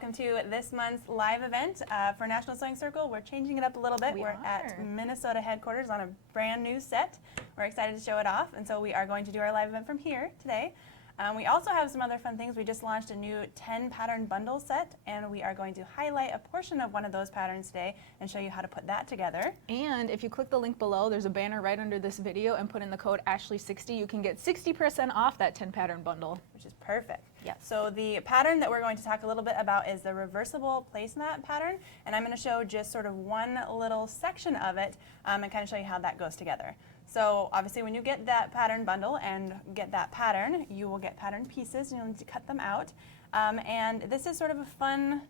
welcome to this month's live event for National Sewing Circle. We're changing it up a little bit. We're at Minnesota headquarters on a brand new set. We're excited to show it off, and so we are going to do our live event from here today. We also have some other fun things. We just launched a new 10 pattern bundle set, and we are going to highlight a portion of one of those patterns today and show you how to put that together. And if you click the link below, there's a banner right under this video, and put in the code Ashley60, you can get 60% off that 10 pattern bundle. Which is perfect. Yes. So the pattern that we're going to talk a little bit about is the reversible placemat pattern, and I'm going to show just sort of one little section of it and kind of show you how that goes together. So obviously when you get that pattern bundle and get that pattern, you will get pattern pieces, and you'll need to cut them out. And this is sort of a fun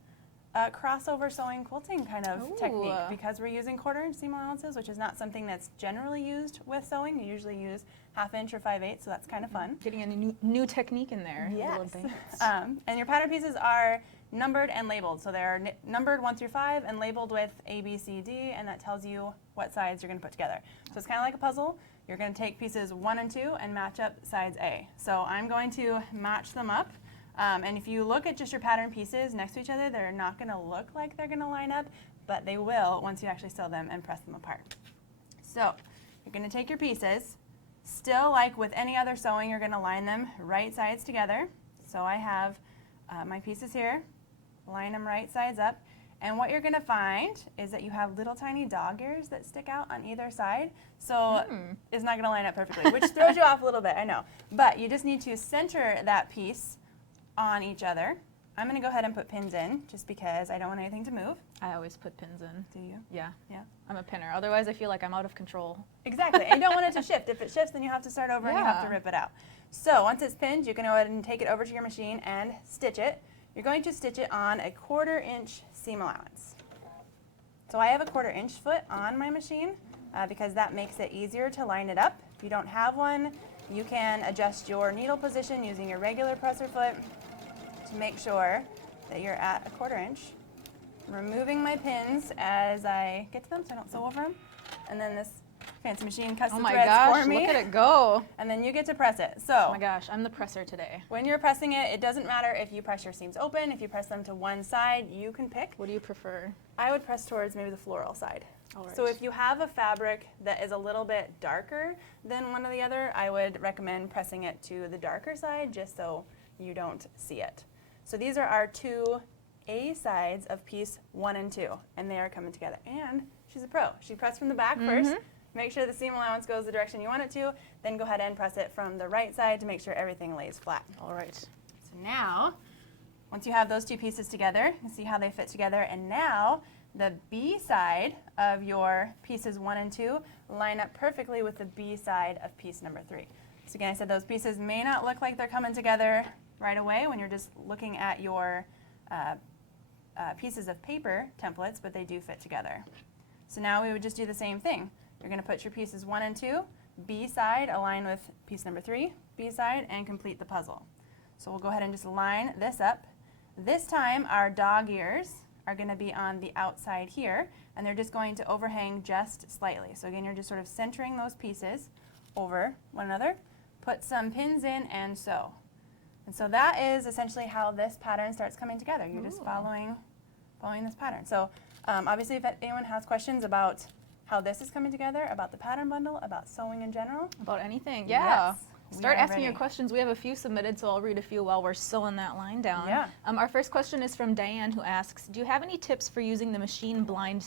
crossover sewing quilting kind of technique, because we're using 1/4 inch seam allowances, which is not something that's generally used with sewing. You usually use 1/2 inch or 5/8, so that's kind of fun. Getting a new technique in there. Yes. And your pattern pieces are numbered and labeled. So they're numbered 1 through 5 and labeled with A, B, C, D, and that tells you what sides you're going to put together. So it's kind of like a puzzle. You're going to take pieces 1 and 2 and match up sides A. So I'm going to match them up. And if you look at just your pattern pieces next to each other, they're not going to look like they're going to line up, but they will once you actually sew them and press them apart. So you're going to take your pieces. Still, like with any other sewing, you're going to line them right sides together. So I have my pieces here, line them right sides up. And what you're going to find is that you have little tiny dog ears that stick out on either side. So it's not going to line up perfectly, which throws you off a little bit, I know. But you just need to center that piece on each other. I'm going to go ahead and put pins in just because I don't want anything to move. I always put pins in. Do you? Yeah. Yeah. I'm a pinner. Otherwise, I feel like I'm out of control. Exactly. And you don't want it to shift. If it shifts, then you have to start over and you have to rip it out. So once it's pinned, you can go ahead and take it over to your machine and stitch it. You're going to stitch it on a 1/4 inch seam allowance. So I have a 1/4 inch foot on my machine because that makes it easier to line it up. If you don't have one, you can adjust your needle position using your regular presser foot to make sure that you're at a 1/4 inch. Removing my pins as I get to them so I don't sew over them. And then this fancy machine cuts the threads for me. Look at it go. And then you get to press it. So, oh my gosh, I'm the presser today. when you're pressing it, it doesn't matter if you press your seams open, if you press them to one side, you can pick. What do you prefer? I would press towards maybe the floral side. Right. So if you have a fabric that is a little bit darker than one or the other, I would recommend pressing it to the darker side just so you don't see it. So these are our two A sides of piece 1 and 2, and they are coming together. And she's a pro. She pressed from the back first. Make sure the seam allowance goes the direction you want it to, then go ahead and press it from the right side to make sure everything lays flat. All right. So now, once you have those two pieces together, you can see how they fit together, and now the B side of your pieces 1 and 2 line up perfectly with the B side of piece number 3. So again, I said those pieces may not look like they're coming together right away when you're just looking at your pieces of paper templates, but they do fit together. So now we would just do the same thing. You're going to put your pieces 1 and 2, B side align with piece number 3, B side, and complete the puzzle. So we'll go ahead and just line this up. This time our dog ears are going to be on the outside here, and they're just going to overhang just slightly. So again, you're just sort of centering those pieces over one another. Put some pins in and sew. And so that is essentially how this pattern starts coming together. You're just following this pattern. So obviously if anyone has questions about how this is coming together, about the pattern bundle, about sewing in general. About anything, yeah. Yes, Start asking your questions. We have a few submitted, so I'll read a few while we're sewing that line down. Yeah. Our first question is from Diane, who asks, do you have any tips for using the machine blind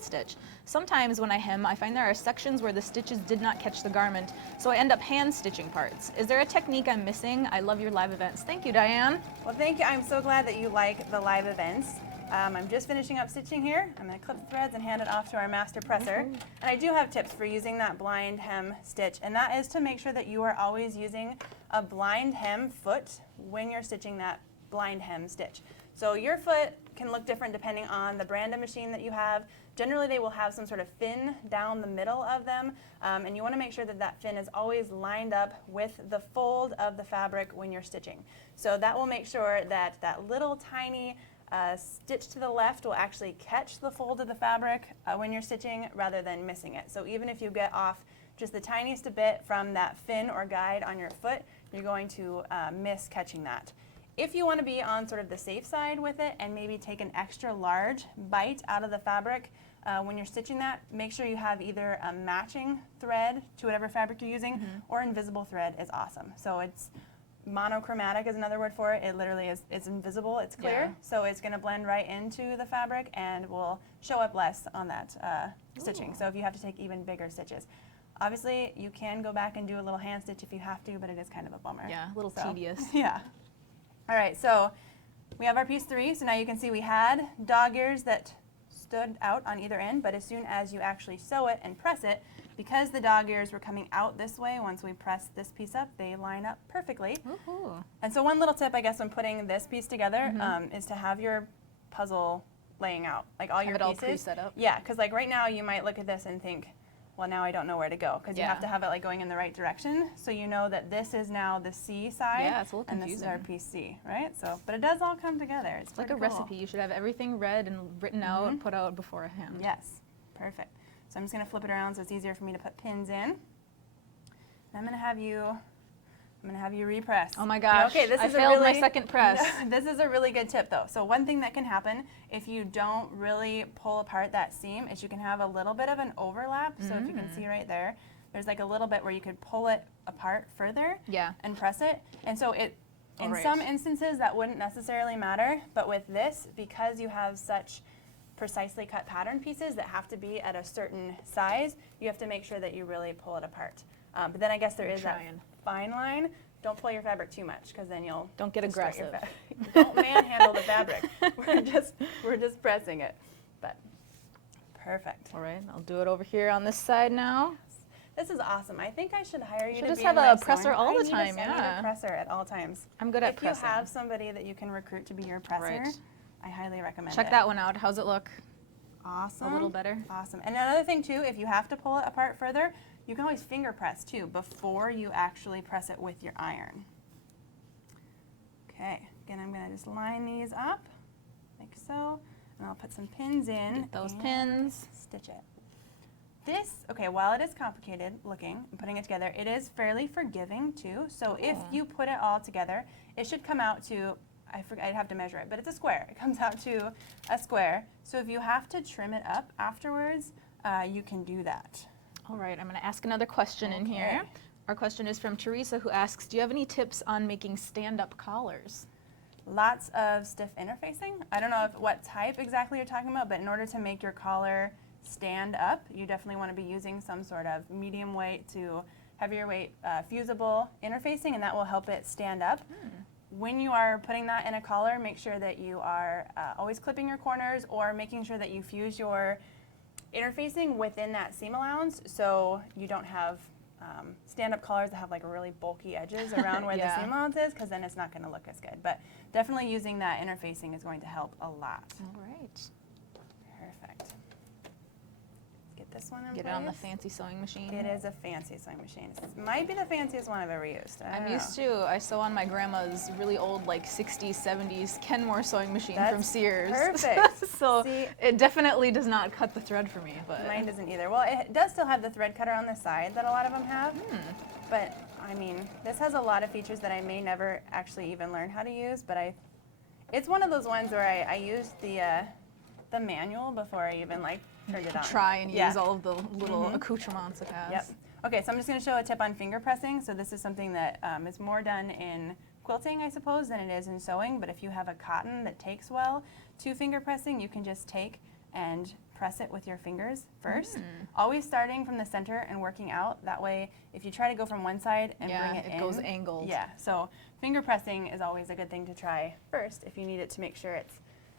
stitch? Sometimes when I hem, I find there are sections where the stitches did not catch the garment, so I end up hand stitching parts. Is there a technique I'm missing? I love your live events. Thank you, Diane. Well, thank you. I'm so glad that you like the live events. I'm just finishing up stitching here. I'm going to clip the threads and hand it off to our master presser. And I do have tips for using that blind hem stitch, and that is to make sure that you are always using a blind hem foot when you're stitching that blind hem stitch. So your foot can look different depending on the brand of machine that you have. Generally, they will have some sort of fin down the middle of them, and you want to make sure that that fin is always lined up with the fold of the fabric when you're stitching. So that will make sure that that little tiny stitch to the left will actually catch the fold of the fabric when you're stitching rather than missing it. So even if you get off just the tiniest bit from that fin or guide on your foot, you're going to miss catching that. if you want to be on sort of the safe side with it and maybe take an extra large bite out of the fabric when you're stitching that, make sure you have either a matching thread to whatever fabric you're using, or invisible thread is awesome. So it's monochromatic is another word for it. It literally is, it's invisible, it's clear, so it's going to blend right into the fabric and will show up less on that stitching. So if you have to take even bigger stitches. Obviously, you can go back and do a little hand stitch if you have to, but it is kind of a bummer. Yeah, a little tedious. Yeah. All right, so we have our piece 3. So now you can see we had dog ears that stood out on either end, but as soon as you actually sew it and press it, because the dog ears were coming out this way, once we press this piece up, they line up perfectly. Ooh. And so one little tip, I guess, when putting this piece together is to have your puzzle laying out, like all your Have it all pieces. pre-set up. Yeah, because like right now you might look at this and think, well, now I don't know where to go, because you have to have it like going in the right direction, so you know that this is now the C side, Yeah, it's a little and this is our confusing. piece C, right? So, but it does all come together. It's Like a pretty cool. recipe. You should have everything read and written out and put out beforehand. Yes, perfect. So I'm just going to flip it around so it's easier for me to put pins in. And I'm going to have you repress. Oh my gosh, Okay, this I is failed a really, my second press. This is a really good tip though. So one thing that can happen if you don't really pull apart that seam is you can have a little bit of an overlap. So if you can see right there, there's like a little bit where you could pull it apart further Yeah. and press it. And so it, in Alright. some instances that wouldn't necessarily matter, but with this, because you have such precisely cut pattern pieces that have to be at a certain size, you have to make sure that you really pull it apart. But then I guess there is that Trying. fine line. Don't pull your fabric too much, because then you'll Don't get destroy your aggressive. Don't manhandle the fabric. We're just pressing it. But perfect. All right, I'll do it over here on this side now. This is awesome. I think I should hire you Should to just be have in my a presser sewing- all I the need time, I need yeah. a presser at all times. I'm good at If pressing. you have somebody that you can recruit to be your presser, Right. I highly recommend Check it. that one out. How's it look? Awesome. A little better? Awesome. And another thing too, if you have to pull it apart further, you can always finger press too before you actually press it with your iron. Okay, again I'm going to just line these up like so, and I'll put some pins in. Get those and pins. Stitch it. This, okay, while it is complicated looking and putting it together, it is fairly forgiving too. So if you put it all together, it should come out to, I'd have to measure it, but it's a square. It comes out to a square. So if you have to trim it up afterwards, you can do that. All right, I'm going to ask another question in here. Okay. Our question is from Teresa, who asks, do you have any tips on making stand-up collars? Lots of stiff interfacing. I don't know what type exactly you're talking about, but in order to make your collar stand up, you definitely want to be using some sort of medium weight to heavier weight fusible interfacing, and that will help it stand up. When you are putting that in a collar, make sure that you are always clipping your corners or making sure that you fuse your interfacing within that seam allowance so you don't have stand-up collars that have like really bulky edges around where Yeah. the seam allowance is, because then it's not going to look as good. But definitely using that interfacing is going to help a lot. All right. Perfect. Let's get this one in Get it place. on the fancy sewing machine. It is a fancy sewing machine. It might be the fanciest one I've ever used. I I'm don't used know. to. I sew on my grandma's really old, like 60s, 70s Kenmore sewing machine from That's Sears. perfect. So See- it definitely does not cut the thread for me. But Mine doesn't either. Well, it does still have the thread cutter on the side that a lot of them have. But I mean, this has a lot of features that I may never actually even learn how to use. But it's one of those ones where I used the manual before I even like turned it on. try and Yeah. use all of the little accoutrements it has. Yep. Okay, so I'm just going to show a tip on finger pressing. So this is something that is more done in quilting, I suppose, than it is in sewing. But if you have a cotton that takes well to finger pressing, you can just take and press it with your fingers first. Always starting from the center and working out. That way, if you try to go from one side and Yeah, bring it in. it goes angled. Yeah, so finger pressing is always a good thing to try first if you need it to make sure it's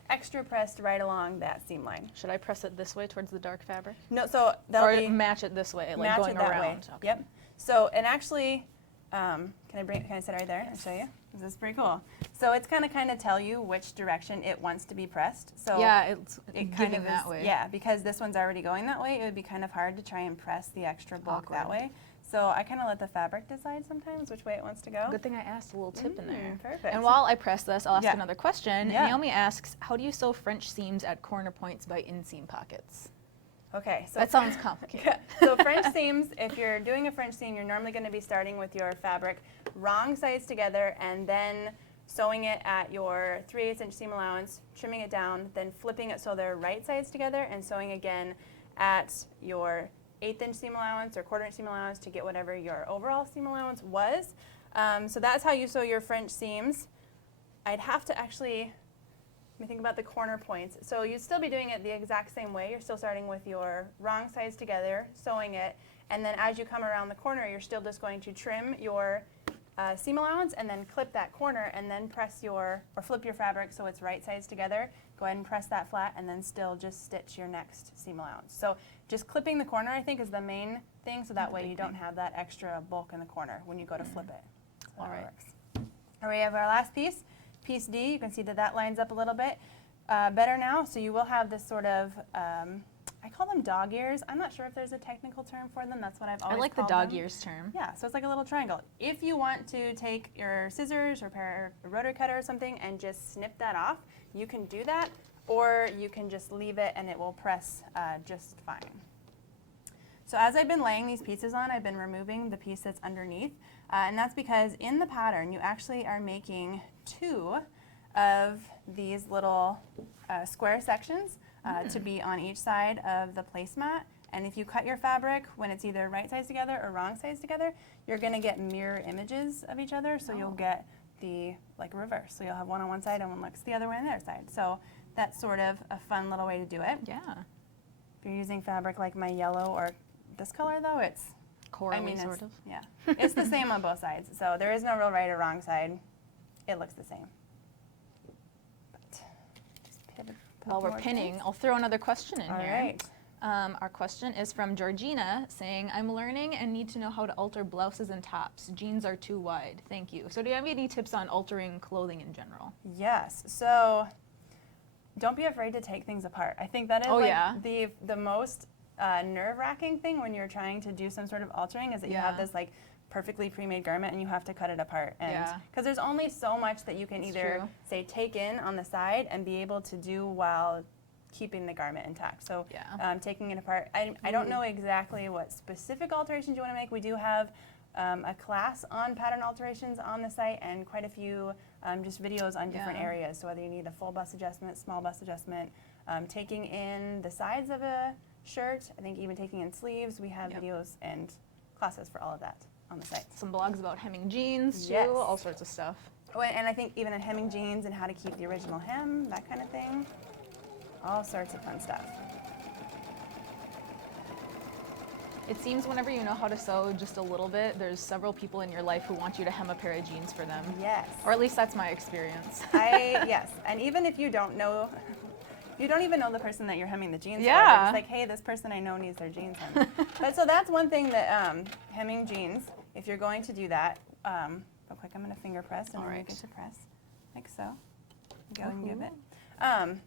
extra pressed right along that seam line. Should I press it this way towards the dark fabric? No, so that'll Or be match it this way, like match going it that around? way. Okay. Yep. So, and actually, can I sit right there and show you? This is pretty cool. So it's kind of tell you which direction it wants to be pressed. So Yeah, it's it kind giving of that is, way. Yeah, because this one's already going that way, it would be kind of hard to try and press the extra bulk that Awkward. way. So I kind of let the fabric decide sometimes which way it wants to go. Good thing I asked a little tip in there. Perfect. And while I press this, I'll ask Yeah. another question. Yeah. Naomi asks, how do you sew French seams at corner points by inseam pockets? Okay, so That sounds complicated. So French seams, if you're doing a French seam, you're normally going to be starting with your fabric wrong sides together and then sewing it at your 3/8 inch seam allowance, trimming it down, then flipping it so they're right sides together, and sewing again at your 1/8 inch seam allowance or 1/4 inch seam allowance to get whatever your overall seam allowance was. So that's how you sew your French seams. I'd have to actually, let me think about the corner points. So you'd still be doing it the exact same way. You're still starting with your wrong sides together, sewing it, and then as you come around the corner, you're still just going to trim your seam allowance and then clip that corner and then press or flip your fabric so it's right sides together. Go ahead and press that flat and then still just stitch your next seam allowance. So just clipping the corner, I think, is the main thing, so that way you don't have that extra bulk in the corner when you go to flip it. So All right. works. All right, we have our last piece, piece D. You can see that that lines up a little bit better now. So you will have this sort of, I call them dog ears. I'm not sure if there's a technical term for them. That's what I've always I like the called dog them. ears term. Yeah, so it's like a little triangle. If you want to take your scissors or a rotary cutter or something and just snip that off, you can do that, or you can just leave it and it will press just fine. So as I've been laying these pieces on, I've been removing the piece that's underneath, and that's because in the pattern you actually are making 2 of these little square sections to be on each side of the placemat. And if you cut your fabric when it's either right sides together or wrong sides together, you're going to get mirror images of each other, so you'll get the reverse. So you'll have one on one side and one looks the other way on the other side. So that's sort of a fun little way to do it. Yeah. If you're using fabric like my yellow or this color though, it's Corally, sort of. Yeah, it's the same on both sides. So there is no real right or wrong side. It looks the same. But just pivot While we're pinning, I'll throw another question in All here. right. Our question is from Georgina saying, I'm learning and need to know how to alter blouses and tops. Jeans are too wide. Thank you. So do you have any tips on altering clothing in general? Yes. So don't be afraid to take things apart. I think that is the most nerve-wracking thing when you're trying to do some sort of altering, is that you have this perfectly pre-made garment and you have to cut it apart. And because there's only so much that you can either say take in on the side and be able to do while keeping the garment intact. So taking it apart, I don't know exactly what specific alterations you want to make. We do have a class on pattern alterations on the site and quite a few just videos on different areas. So whether you need a full bust adjustment, small bust adjustment, taking in the sides of a shirt, I think even taking in sleeves, we have videos and classes for all of that on the site. Some blogs about hemming jeans too, all sorts of stuff. Oh, and I think even in hemming jeans and how to keep the original hem, that kind of thing. All sorts of fun stuff. It seems whenever you know how to sew just a little bit, there's several people in your life who want you to hem a pair of jeans for them. Yes. Or at least that's my experience. Yes, and even if you don't know, you don't even know the person that you're hemming the jeans for. It's like, hey, this person I know needs their jeans hemmed. But so that's one thing that hemming jeans, if you're going to do that, real quick, I'm going to finger press and then you get to press like so. Go and give it.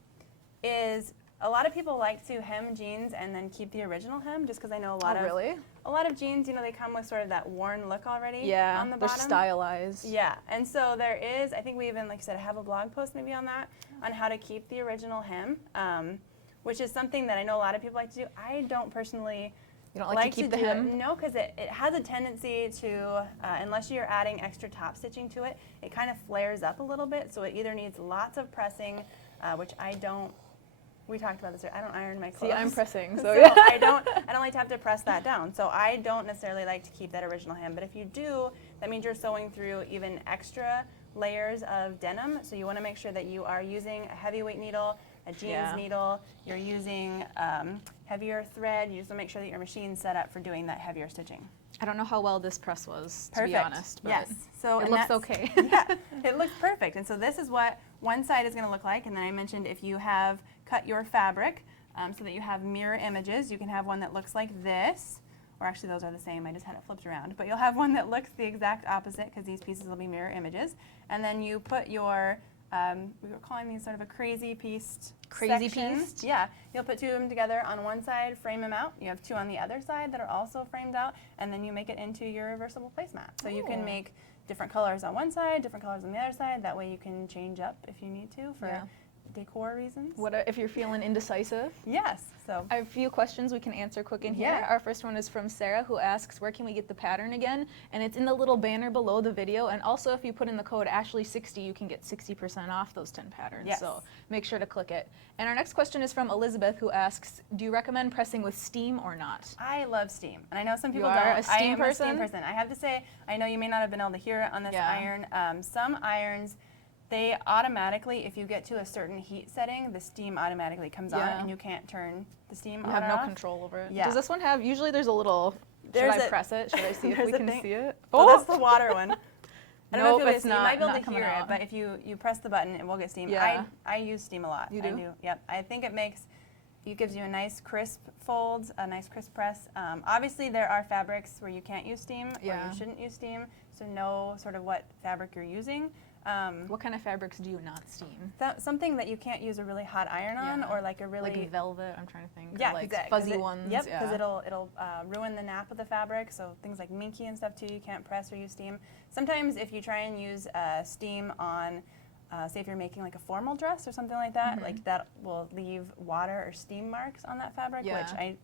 Is a lot of people like to hem jeans and then keep the original hem, just because I know a lot of jeans, they come with sort of that worn look already on the bottom. They're stylized. Yeah, and so there is, I think we even, like I said, have a blog post maybe on that, on how to keep the original hem, which is something that I know a lot of people like to do. I don't personally like to keep the hem? No, because it has a tendency to, unless you're adding extra top stitching to it, it kind of flares up a little bit, so it either needs lots of pressing, which I don't. We talked about this. I don't iron my clothes. See, I'm pressing, so I don't like to have to press that down. So I don't necessarily like to keep that original hem. But if you do, that means you're sewing through even extra layers of denim. So you want to make sure that you are using a heavyweight needle, a jeans needle. You're using heavier thread. You just want to make sure that your machine's set up for doing that heavier stitching. I don't know how well this press was, to Perfect. be honest. But so it looks okay. It looks perfect. And so this is what one side is going to look like. And then I mentioned if you have cut your fabric so that you have mirror images, you can have one that looks like this. Or actually, those are the same. I just had it flipped around. But you'll have one that looks the exact opposite, because these pieces will be mirror images. And then you put your, we were calling these sort of a crazy pieced sections. Yeah. You'll put 2 of them together on one side, frame them out. You have 2 on the other side that are also framed out. And then you make it into your reversible placemat. So you can make different colors on one side, different colors on the other side. That way you can change up if you need to for decor reasons. What if you're feeling indecisive? Yes. So I have a few questions we can answer quick in here. Yeah. Our first one is from Sarah, who asks, where can we get the pattern again? And it's in the little banner below the video. And also, if you put in the code Ashley60, you can get 60% off those 10 patterns. Yes. So make sure to click it. And our next question is from Elizabeth, who asks, do you recommend pressing with steam or not? I love steam, and I know some people You are don't. a steam I am person? a steam person. I have to say, I know you may not have been able to hear it on this Yeah. iron. Some irons, they automatically, if you get to a certain heat setting, the steam automatically comes on, Yeah. and you can't turn the steam You on have or no off. control over it. Yeah. Does this one have, usually there's a little, There's should I a- press it? Should I see if there's we a can thing. see it? Oh, that's the water one. I don't know Nope, if you'll it's see. You might be not able to coming hear it, out. but if you press the button, it will get steam. Yeah. I use steam a lot. You I do? do. Yep. I think it gives you a nice crisp fold, a nice crisp press. Obviously, there are fabrics where you can't use steam, or Yeah. you shouldn't use steam. So know sort of what fabric you're using. What kind of fabrics do you not steam? Something that you can't use a really hot iron on, Yeah. or like a really Like velvet, I'm trying to think. yeah, or like exactly. fuzzy ones. Yep, yeah. because it'll ruin the nap of the fabric. So things like minky and stuff too, you can't press or use steam. Sometimes if you try and use steam on, say if you're making like a formal dress or something like that, like that will leave water or steam marks on that fabric, Yeah. which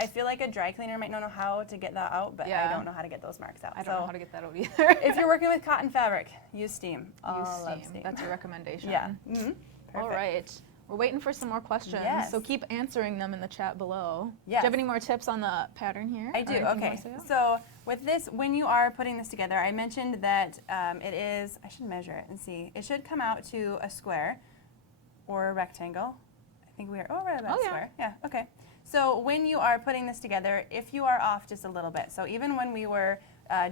I feel like a dry cleaner might not know how to get that out, but I Yeah. don't know how to get those marks out. I don't so know how to get that out either. if you're working with cotton fabric, use steam. Use Love steam. That's your recommendation. Yeah. Mm-hmm. All right. We're waiting for some more questions. Yes. So keep answering them in the chat below. Yes. Do you have any more tips on the pattern here? I or do, anything you okay. wanna say about? So with this, when you are putting this together, I mentioned that it is, I should measure it and see, it should come out to a square or a rectangle. I think we're at about Oh, a yeah. square. Yeah, okay. So when you are putting this together, if you are off just a little bit, so even when we were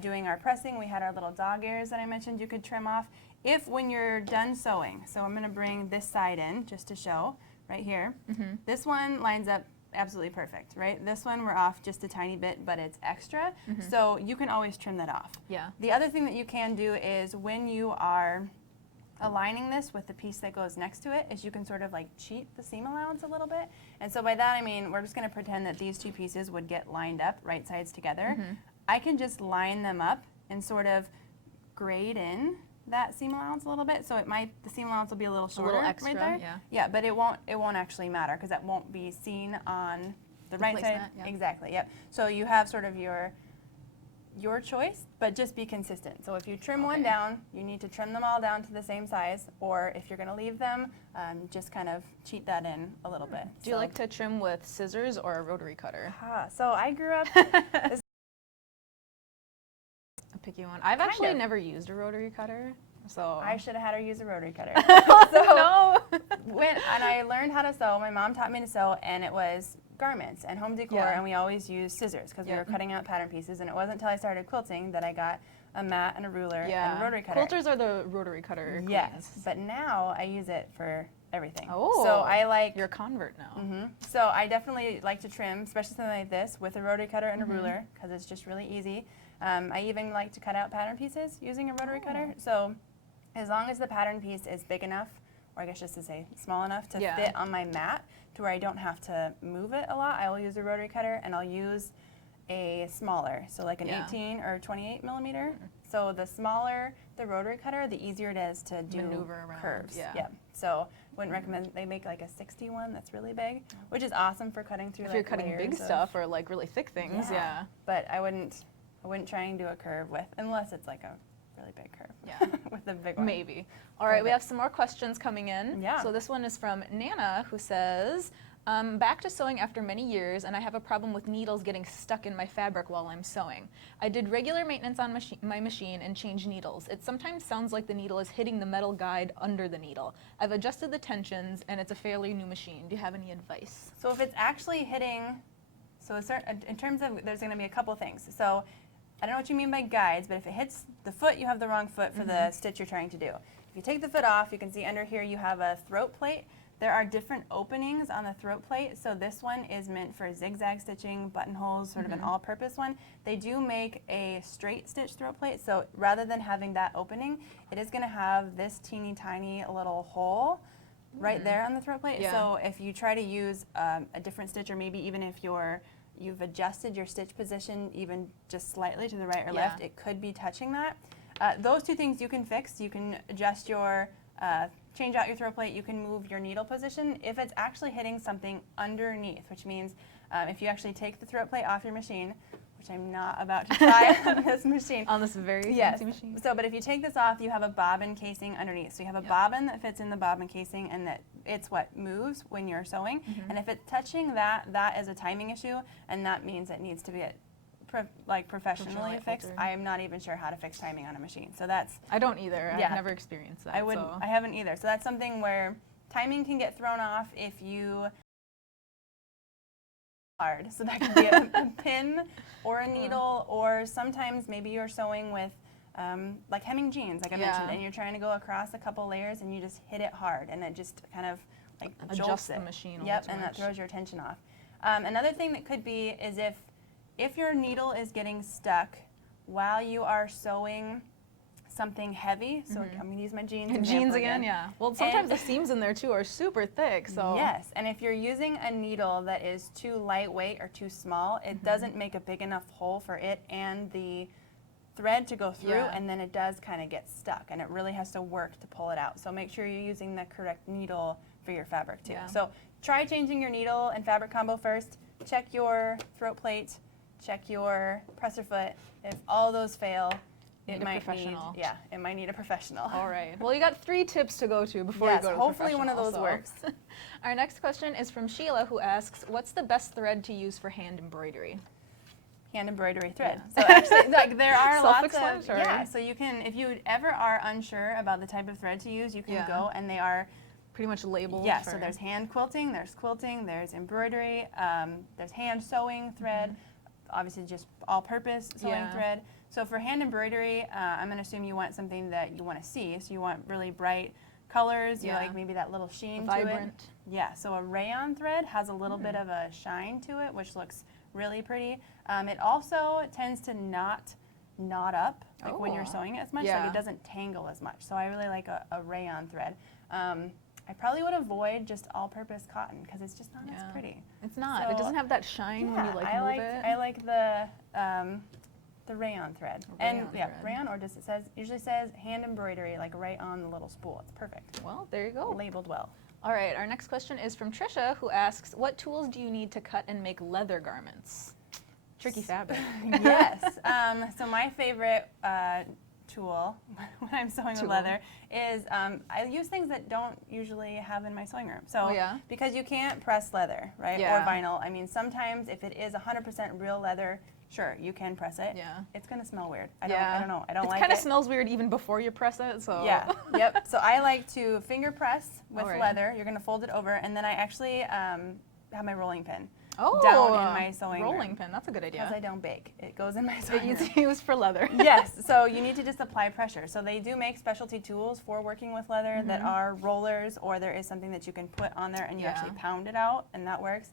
doing our pressing, we had our little dog ears that I mentioned you could trim off. If when you're done sewing, so I'm gonna bring this side in just to show, right here. This one lines up absolutely perfect, right? This one we're off just a tiny bit, but it's extra, so you can always trim that off. Yeah. The other thing that you can do is when you are aligning this with the piece that goes next to it, is you can sort of like cheat the seam allowance a little bit. And so by that I mean we're just going to pretend that these two pieces would get lined up right sides together. I can just line them up and sort of grade in that seam allowance a little bit, so the seam allowance will be a little shorter extra, right there. yeah. Yeah, but it won't actually matter because that won't be seen on the right side. placement, yeah. Exactly. Yep. So you have sort of your choice, but just be consistent. So if you trim one Okay. down, you need to trim them all down to the same size, or if you're going to leave them, just kind of cheat that in a little bit. Do you like to trim with scissors or a rotary cutter? So I grew up. A picky one. I've Kind actually of. never used a rotary cutter, so. I should have had her use a rotary cutter. No. And I learned how to sew. My mom taught me to sew, and it was garments and home decor, Yeah. and we always used scissors because we Yeah. were cutting out pattern pieces. And it wasn't until I started quilting that I got a mat and a ruler and a rotary cutter. Quilters are the rotary cutter Yes, queens. but now I use it for everything. Oh, so I like. You're a convert now. So I definitely like to trim, especially something like this, with a rotary cutter and a ruler because it's just really easy. I even like to cut out pattern pieces using a rotary cutter. So as long as the pattern piece is big enough, or I guess just to say small enough to Yeah. fit on my mat to where I don't have to move it a lot, I will use a rotary cutter, and I'll use a smaller, so like an Yeah. 18 or 28 millimeter. So the smaller the rotary cutter, the easier it is to do Maneuver around, curves. yeah. Yep. So wouldn't recommend, they make like a 61 that's really big, which is awesome for cutting through If like you're cutting big layers of- stuff or like really thick things, yeah. But I wouldn't try and do a curve with, unless it's like a really big curve. Yeah. With a big one. Maybe. All right, we Maybe. have some more questions coming in. Yeah. So this one is from Nana, who says, back to sewing after many years, and I have a problem with needles getting stuck in my fabric while I'm sewing. I did regular maintenance on my machine and changed needles. It sometimes sounds like the needle is hitting the metal guide under the needle. I've adjusted the tensions, and it's a fairly new machine. Do you have any advice? So if it's actually hitting, so in terms of, there's going to be a couple things. So I don't know what you mean by guides, but if it hits the foot, you have the wrong foot for the stitch you're trying to do. If you take the foot off, you can see under here you have a throat plate. There are different openings on the throat plate. So this one is meant for zigzag stitching, buttonholes, sort of an all-purpose one. They do make a straight stitch throat plate. So rather than having that opening, it is going to have this teeny tiny little hole right there on the throat plate. Yeah. So if you try to use a different stitch, or maybe even if you've adjusted your stitch position even just slightly to the right or Yeah. left, it could be touching that. Those two things you can fix. You can adjust your change out your throw plate, you can move your needle position if it's actually hitting something underneath, which means if you actually take the throat plate off your machine, which I'm not about to try on this machine. On this very Yes. fancy machine. So, but if you take this off, you have a bobbin casing underneath. So you have a bobbin that fits in the bobbin casing, and that it's what moves when you're sewing. And if it's touching that, that is a timing issue, and that means it needs to be professionally fixed. altered. I am not even sure how to fix timing on a machine. So that's I don't either. Yeah. I've never experienced that. I wouldn't. So. I haven't either. So that's something where timing can get thrown off if you hard. So that could be a pin or a needle, or sometimes maybe you're sewing with like hemming jeans, like I mentioned, and you're trying to go across a couple layers and you just hit it hard, and it just kind of like jolts Adjust it. the machine. Yep, and that throws your attention off. Another thing that could be is if your needle is getting stuck while you are sewing something heavy. So I'm going to use my jeans example Jeans again, yeah. Well, sometimes the seams in there too are super thick. So yes, and if you're using a needle that is too lightweight or too small, it doesn't make a big enough hole for it and the thread to go through, and then it does kind of get stuck, and it really has to work to pull it out. So make sure you're using the correct needle for your fabric too. So try changing your needle and fabric combo first. Check your throat plate, check your presser foot. If all those fail, it might need a professional. All right. Well, you got 3 tips to go to before you go to hopefully one of those so. works. Our next question is from Sheila, who asks, "What's the best thread to use for hand embroidery?" Hand embroidery thread. So actually, like there are lots of Self-explanatory. So you can, if you ever are unsure about the type of thread to use, you can go, and they are pretty much labeled. Yeah. So there's hand quilting, there's embroidery, there's hand sewing thread, obviously just all-purpose sewing thread. So for hand embroidery, I'm going to assume you want something that you want to see. So you want really bright colors. You like maybe that little sheen to it. Vibrant. Yeah. So a rayon thread has a little bit of a shine to it, which looks really pretty. It also tends to not knot up like when you're sewing it as much. Like it doesn't tangle as much. So I really like a rayon thread. I probably would avoid just all-purpose cotton because it's just not as pretty. It's not. So, it doesn't have that shine when you move it. I like the rayon thread. Rayon, or just usually says hand embroidery, like right on the little spool. It's perfect. Well, there you go. Labeled well. All right, our next question is from Trisha, who asks, "What tools do you need to cut and make leather garments?" Tricky fabric. Yes. So my favorite tool when I'm sewing with leather is I use things that don't usually have in my sewing room. So because you can't press leather, right, or vinyl. I mean, sometimes if it is 100% real leather, sure, you can press it. Yeah. It's going to smell weird. I don't know. I don't like it. It kind of smells weird even before you press it. So yeah. Yep. So I like to finger press with leather. You're going to fold it over, and then I actually have my rolling pin down in my sewing room. Rolling pin. That's a good idea. Because I don't bake. It goes in my sewing room. It's used for leather. Yes. So you need to just apply pressure. So they do make specialty tools for working with leather that are rollers, or there is something that you can put on there and you actually pound it out, and that works.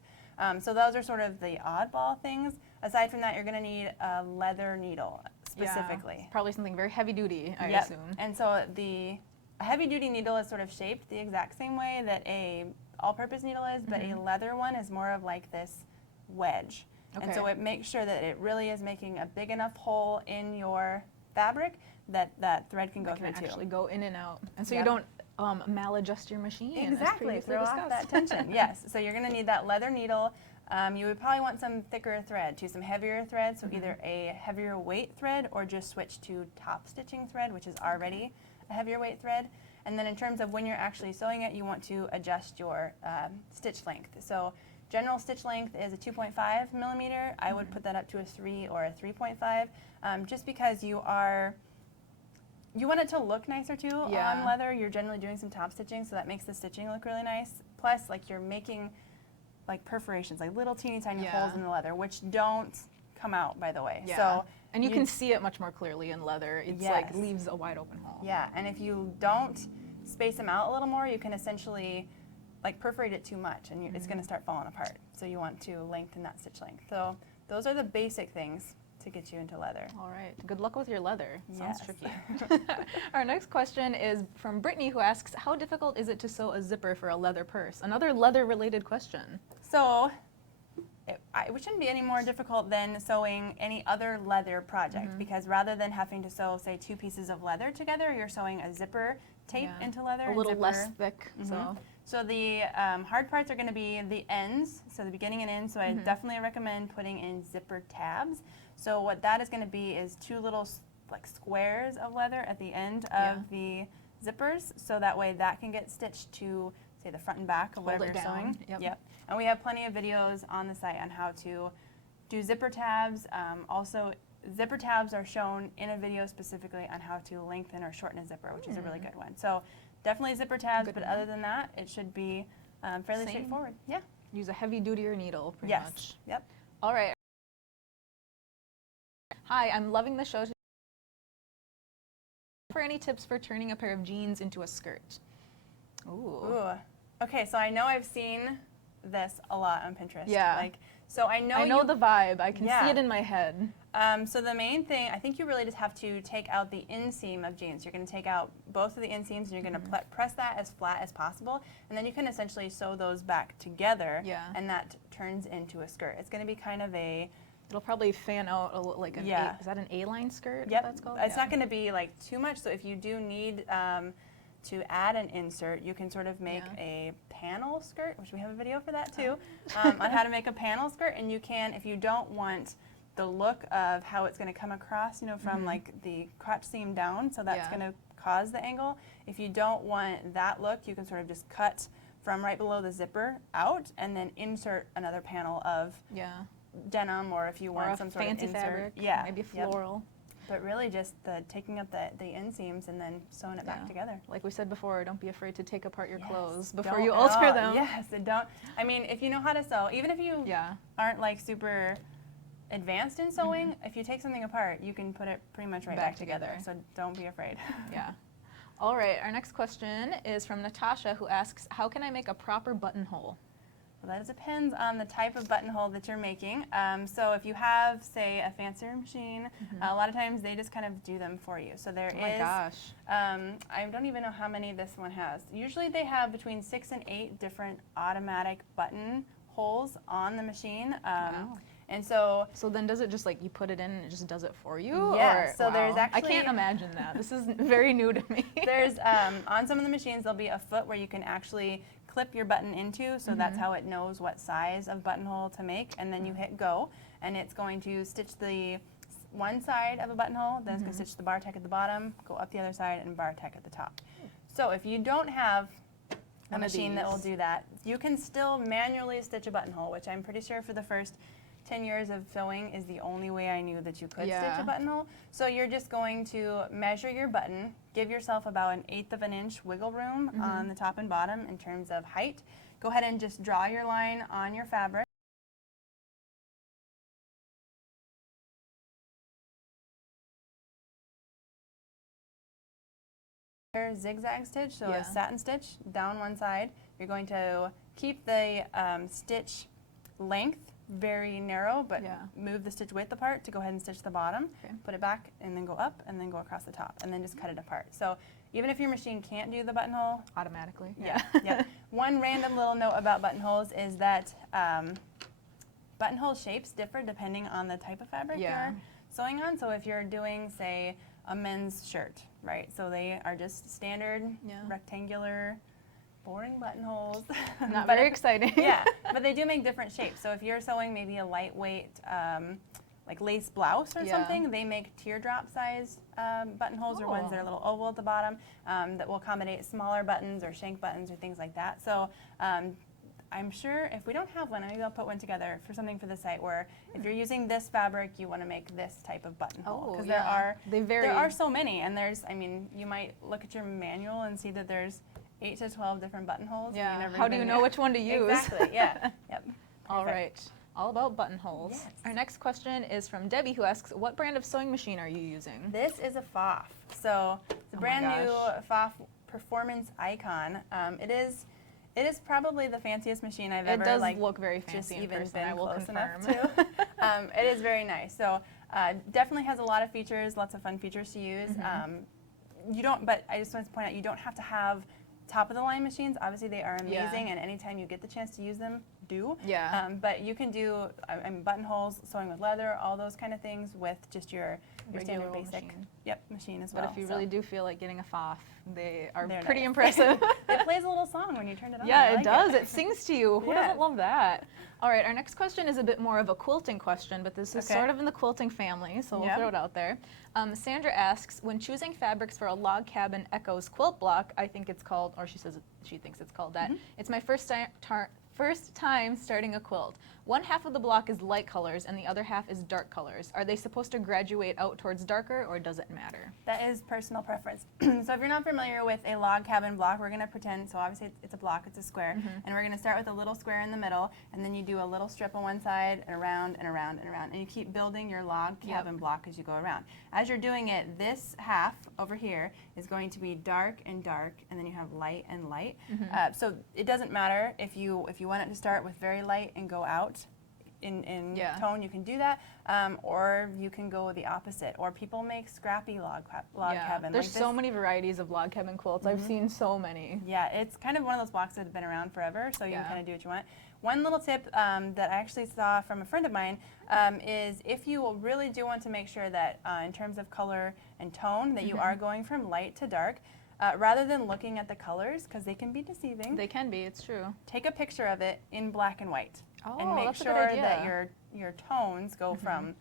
So those are sort of the oddball things. Aside from that, you're going to need a leather needle specifically. Yeah, probably something very heavy duty, I assume. And so a heavy duty needle is sort of shaped the exact same way that a all-purpose needle is, but a leather one is more of like this wedge. Okay. And so it makes sure that it really is making a big enough hole in your fabric that that thread can go through too. Actually go in and out. And so you don't maladjust your machine. Exactly, throw off that tension. Yes, so you're going to need that leather needle. You would probably want some thicker thread too, some heavier thread, so either a heavier weight thread or just switch to top stitching thread, which is already a heavier weight thread. And then in terms of when you're actually sewing it, you want to adjust your stitch length. So general stitch length is a 2.5 millimeter. I would put that up to a 3 or a 3.5, just because you want it to look nicer too on leather. You're generally doing some top stitching, so that makes the stitching look really nice. Plus, like you're making like perforations, like little teeny tiny holes in the leather, which don't come out, by the way. Yeah. So and you can see it much more clearly in leather. It's like leaves a wide open hole. Yeah, and if you don't space them out a little more, you can essentially like perforate it too much, and it's going to start falling apart. So you want to lengthen that stitch length. So those are the basic things to get you into leather. All right. Good luck with your leather. Sounds tricky. Our next question is from Brittany, who asks, "How difficult is it to sew a zipper for a leather purse?" Another leather-related question. So it shouldn't be any more difficult than sewing any other leather project, because rather than having to sew, say, 2 pieces of leather together, you're sewing a zipper tape Yeah. into leather. A and little less zipper. thick. Mhm. So the hard parts are going to be the ends, so the beginning and end. So I definitely recommend putting in zipper tabs. So what that is going to be is two little like squares of leather at the end of the zippers, so that way that can get stitched to, say, the front and back of whatever you're sewing. Yep. And we have plenty of videos on the site on how to do zipper tabs. Also, zipper tabs are shown in a video specifically on how to lengthen or shorten a zipper, which is a really good one. So definitely zipper tabs, but other than that, it should be fairly straightforward. Yeah. Use a heavy-duty needle, pretty much. Yep. All right. Hi, I'm loving the show. For any tips for turning a pair of jeans into a skirt? Ooh. Okay, so I know I've seen this a lot on Pinterest. Yeah. Like, so I know the vibe. I can see it in my head. So the main thing, I think you really just have to take out the inseam of jeans. You're going to take out both of the inseams and you're going to press that as flat as possible, and then you can essentially sew those back together. Yeah. And that turns into a skirt. It's going to be kind of a. It'll probably fan out like an A, is that an A-line skirt? Yep. That's called? It's not going to be like too much. So if you do need to add an insert, you can sort of make a panel skirt, which we have a video for that too, on how to make a panel skirt. And you can, if you don't want the look of how it's going to come across, you know, from like the crotch seam down, so that's going to cause the angle. If you don't want that look, you can sort of just cut from right below the zipper out and then insert another panel of denim, or if you want some sort of fancy insert, fabric, maybe floral. But really just taking up the inseams and then sewing it back together. Like we said before, don't be afraid to take apart your clothes before you alter them. Yes, and don't. I mean, if you know how to sew, even if you aren't like super advanced in sewing, if you take something apart, you can put it pretty much right back together. So don't be afraid. Yeah. All right, our next question is from Natasha, who asks, how can I make a proper buttonhole? Well, that depends on the type of buttonhole that you're making. So if you have, say, a fancier machine, a lot of times they just kind of do them for you. So there is. Oh my gosh. I don't even know how many this one has. Usually they have between 6 and 8 different automatic button holes on the machine. Wow. And so then does it just like you put it in and it just does it for you? Yeah, or, so there's actually. I can't imagine that. This is very new to me. There's, on some of the machines, there'll be a foot where you can actually clip your button into, so that's how it knows what size of buttonhole to make, and then you hit go, and it's going to stitch the one side of a buttonhole, then it's going to stitch the bar tack at the bottom, go up the other side, and bar tack at the top. So if you don't have a machine that will do that, you can still manually stitch a buttonhole, which I'm pretty sure for the first 10 years of sewing is the only way I knew that you could stitch a buttonhole. So you're just going to measure your button, give yourself about 1/8 of an inch wiggle room on the top and bottom in terms of height. Go ahead and just draw your line on your fabric. Zigzag stitch, so a satin stitch down one side. You're going to keep the stitch length very narrow, but move the stitch width apart to go ahead and stitch the bottom, put it back, and then go up, and then go across the top, and then just cut it apart. So even if your machine can't do the buttonhole automatically, One random little note about buttonholes is that buttonhole shapes differ depending on the type of fabric you're sewing on. So if you're doing, say, a men's shirt, right? So they are just standard rectangular, boring buttonholes. Not very exciting. But they do make different shapes. So if you're sewing maybe a lightweight like lace blouse or something, they make teardrop sized buttonholes or ones that are a little oval at the bottom that will accommodate smaller buttons or shank buttons or things like that. So I'm sure if we don't have one, maybe I'll put one together for something for the site where if you're using this fabric, you want to make this type of buttonhole. Because there are so many, and there's, I mean, you might look at your manual and see that there's 8 to 12 different buttonholes. Yeah. How do you know which one to use? Exactly. Yeah. Yep. All right. All about buttonholes. Yes. Our next question is from Debbie, who asks, what brand of sewing machine are you using? This is a FOF. So it's a brand new FOF Performance Icon. It is probably the fanciest machine I've ever. It does look very fancy in person, I will confirm. It is very nice. So definitely has a lot of features, lots of fun features to use. But I just want to point out, you don't have to have top of the line machines. Obviously they are amazing, and anytime you get the chance to use them, do. Yeah. But you can do buttonholes, sewing with leather, all those kind of things with just your Regular standard old basic machine. machine as well. But if you really do feel like getting a FOF, they are They're pretty nice. impressive. It plays a little song when you turn it on. Yeah, I it like does. It sings to you. Who Yes. doesn't love that? All right, our next question is a bit more of a quilting question, but this is Okay. sort of in the quilting family, so we'll Yep. throw it out there. Sandra asks, when choosing fabrics for a log cabin Echoes quilt block, I think it's called, or she says she thinks it's called that. It's my first time starting a quilt. One half of the block is light colors and the other half is dark colors. Are they supposed to graduate out towards darker, or does it matter? That is personal preference. So if you're not familiar with a log cabin block, we're going to pretend, so obviously it's a block, it's a square, and we're going to start with a little square in the middle, and then you do a little strip on one side, and around and around and around, and you keep building your log cabin block as you go around. As you're doing it, this half over here is going to be dark, and then you have light and light. So it doesn't matter if you want it to start with very light and go out in tone, you can do that, or you can go the opposite. Or people make scrappy log cabin. There's like so this. many varieties of log cabin quilts. I've seen so many. Yeah, it's kind of one of those blocks that have been around forever, so you can kind of do what you want. One little tip that I actually saw from a friend of mine is if you really do want to make sure that in terms of color and tone that you are going from light to dark, rather than looking at the colors, because they can be deceiving, They can be, it's true. take a picture of it in black and white. Oh, And make that's a good sure idea. that your tones go from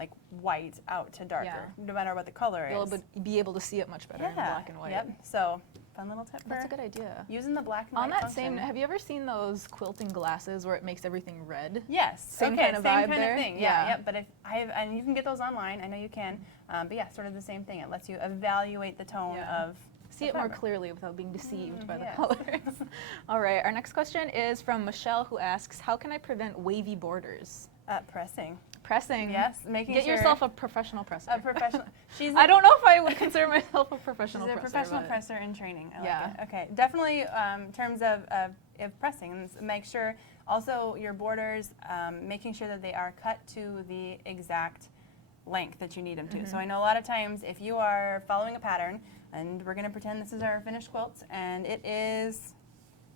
like white out to darker, no matter what the color You'll is. be able to see it much better in black and white. Yep. So fun little tip That's a for good idea. using the black and On white that function. have you ever seen those quilting glasses where it makes everything red? Yes. Same okay, kind of same vibe kind there? of thing. Yeah. Yep. But if and you can get those online. I know you can. But yeah, sort of the same thing. It lets you evaluate the tone of. See it more clearly without being deceived by the yes. colors. All right, our next question is from Michelle, who asks, how can I prevent wavy borders? Pressing. Pressing. Yes, making Get sure yourself a professional presser. a professional. I don't know if I would consider myself a professional She's a presser. professional but- presser in training. I Yeah. like it. Okay, definitely in terms of pressing, make sure also your borders, making sure that they are cut to the exact length that you need them to. So I know a lot of times if you are following a pattern, and we're going to pretend this is our finished quilt, and it is,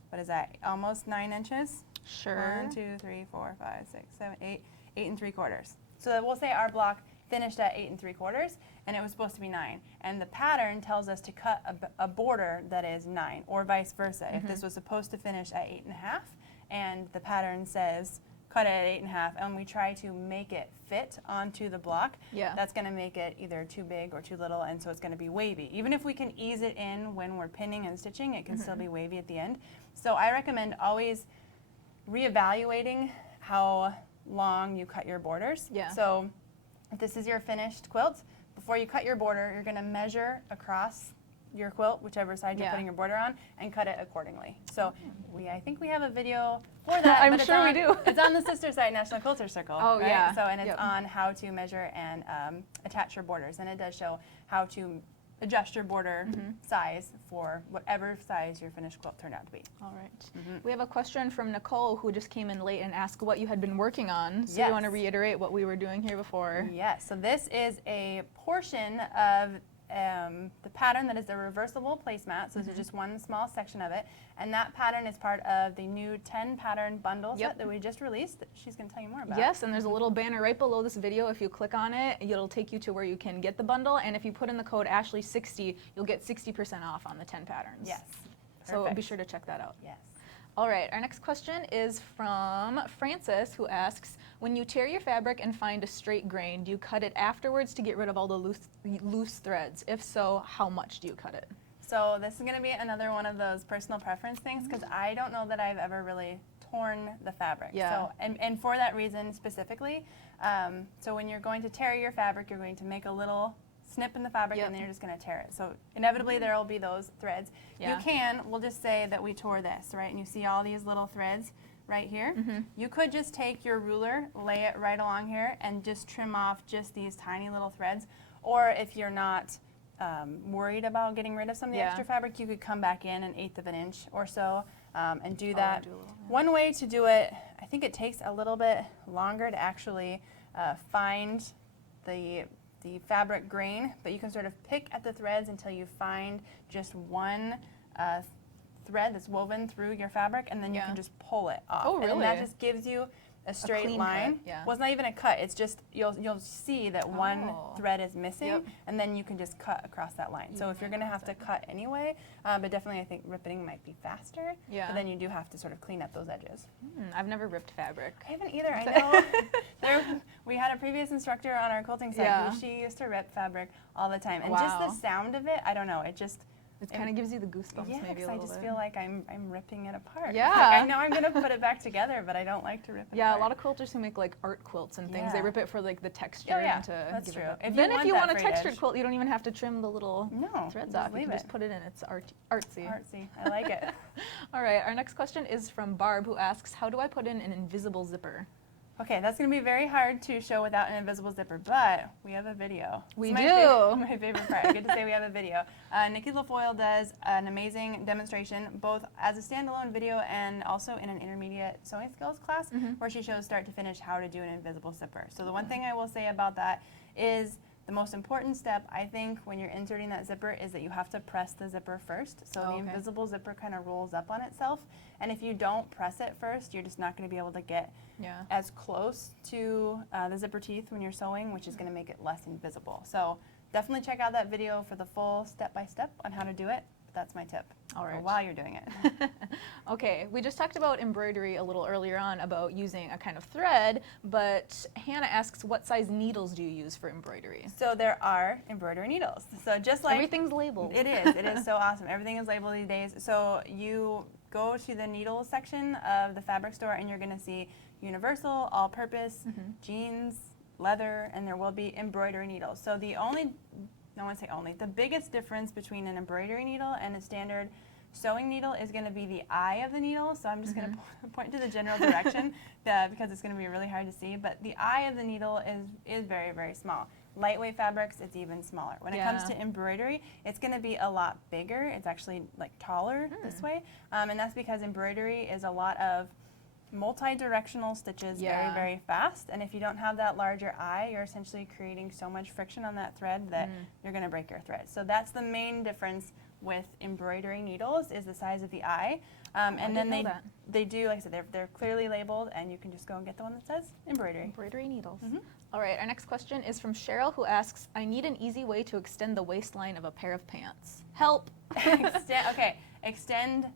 what is that, almost 9 inches? Sure. 1, 2, 3, 4, 5, 6, 7, 8, 8 3/4. So we'll say our block finished at 8 3/4, and it was supposed to be 9. And the pattern tells us to cut a border that is 9, or vice versa. If this was supposed to finish at 8 1/2, and the pattern says cut it at 8 1/2, and we try to make it fit onto the block, that's going to make it either too big or too little, and so it's going to be wavy. Even if we can ease it in when we're pinning and stitching, it can still be wavy at the end. So I recommend always reevaluating how long you cut your borders. So if this is your finished quilt, before you cut your border, you're going to measure across your quilt, whichever side you're putting your border on, and cut it accordingly. So I think we have a video for that. I'm but sure we do. It's on the sister site, National Quilter Circle. Oh, right? yeah. So, and it's on how to measure and attach your borders, and it does show how to adjust your border size for whatever size your finished quilt turned out to be. All right. We have a question from Nicole, who just came in late and asked what you had been working on. So you want to reiterate what we were doing here before? Yes. So this is a portion of the pattern that is the reversible placemat. So this is just one small section of it. And that pattern is part of the new 10 pattern bundle set that we just released that she's going to tell you more about. Yes, and there's a little banner right below this video. If you click on it, it'll take you to where you can get the bundle. And if you put in the code Ashley60, you'll get 60% off on the 10 patterns. Yes. So be sure to check that out. Yes. All right, our next question is from Francis, who asks, when you tear your fabric and find a straight grain, do you cut it afterwards to get rid of all the loose threads? If so, how much do you cut it? So this is going to be another one of those personal preference things, because I don't know that I've ever really torn the fabric. So, and for that reason specifically, so when you're going to tear your fabric, you're going to make a little snip in the fabric, and then you're just going to tear it. So inevitably there will be those threads. We'll just say that we tore this, right? And you see all these little threads right here. You could just take your ruler, lay it right along here, and just trim off just these tiny little threads. Or if you're not worried about getting rid of some of the extra fabric, you could come back in 1/8 of an inch or so and do that. One way to do it, I think it takes a little bit longer to actually find the fabric grain, but you can sort of pick at the threads until you find just one thread that's woven through your fabric, and then you Yeah. can just pull it off. Oh, And then really? that just gives you a straight clean line. cut, yeah. Well, it's not even a cut. It's just you'll see that one Oh. thread is missing, Yep. and then you can just cut across that line. So if you're going to have to cut anyway, but definitely I think ripping might be faster. Yeah. But then you do have to sort of clean up those edges. I've never ripped fabric. I haven't either. I know. We had a previous instructor on our quilting site Yeah. who she used to rip fabric all the time, and Wow. just the sound of it, I don't know. It kind of gives you the goosebumps Yeah, maybe a because I little just bit. feel like I'm ripping it apart. Yeah. Like, I know I'm gonna put it back together, but I don't like to rip it Yeah, apart. a lot of quilters who make like art quilts and things, they Yeah. rip it for like the texture Oh, yeah, and to that's give true. it. If you Then want if you that want a frayed textured edge. quilt, you don't even have to trim the little No, threads just off. You leave can just it. put it in. It's artsy. Artsy. I like it. All right, our next question is from Barb, who asks, how do I put in an invisible zipper? Okay, that's going to be very hard to show without an invisible zipper, but we have a video. We It's do. My favorite part. I get to say we have a video. Nikki LaFoyle does an amazing demonstration, both as a standalone video and also in an intermediate sewing skills class, where she shows start to finish how to do an invisible zipper. So the one thing I will say about that is the most important step, I think, when you're inserting that zipper is that you have to press the zipper first. So the invisible zipper kind of rolls up on itself. And if you don't press it first, you're just not going to be able to get as close to the zipper teeth when you're sewing, which is going to make it less invisible. So definitely check out that video for the full step-by-step on how to do it. That's my tip. All right. While you're doing it. Okay, we just talked about embroidery a little earlier on about using a kind of thread, but Hannah asks, what size needles do you use for embroidery? So there are embroidery needles. So just like Everything's labeled. It is. It is so awesome. Everything is labeled these days. So you go to the needles section of the fabric store, and you're going to see universal, all-purpose, jeans, leather, and there will be embroidery needles. So the only, I want to say only, the biggest difference between an embroidery needle and a standard sewing needle is going to be the eye of the needle. So I'm just going to point to the general direction because it's going to be really hard to see. But the eye of the needle is very, very small. Lightweight fabrics, it's even smaller. When it comes to embroidery, it's going to be a lot bigger. It's actually like taller this way. And that's because embroidery is a lot of multi-directional stitches very, very fast. And if you don't have that larger eye, you're essentially creating so much friction on that thread that you're going to break your thread. So that's the main difference with embroidery needles is the size of the eye. And then they do, like I said, they're clearly labeled, and you can just go and get the one that says embroidery. Embroidery needles. All right, our next question is from Cheryl, who asks, I need an easy way to extend the waistline of a pair of pants. Help! Extend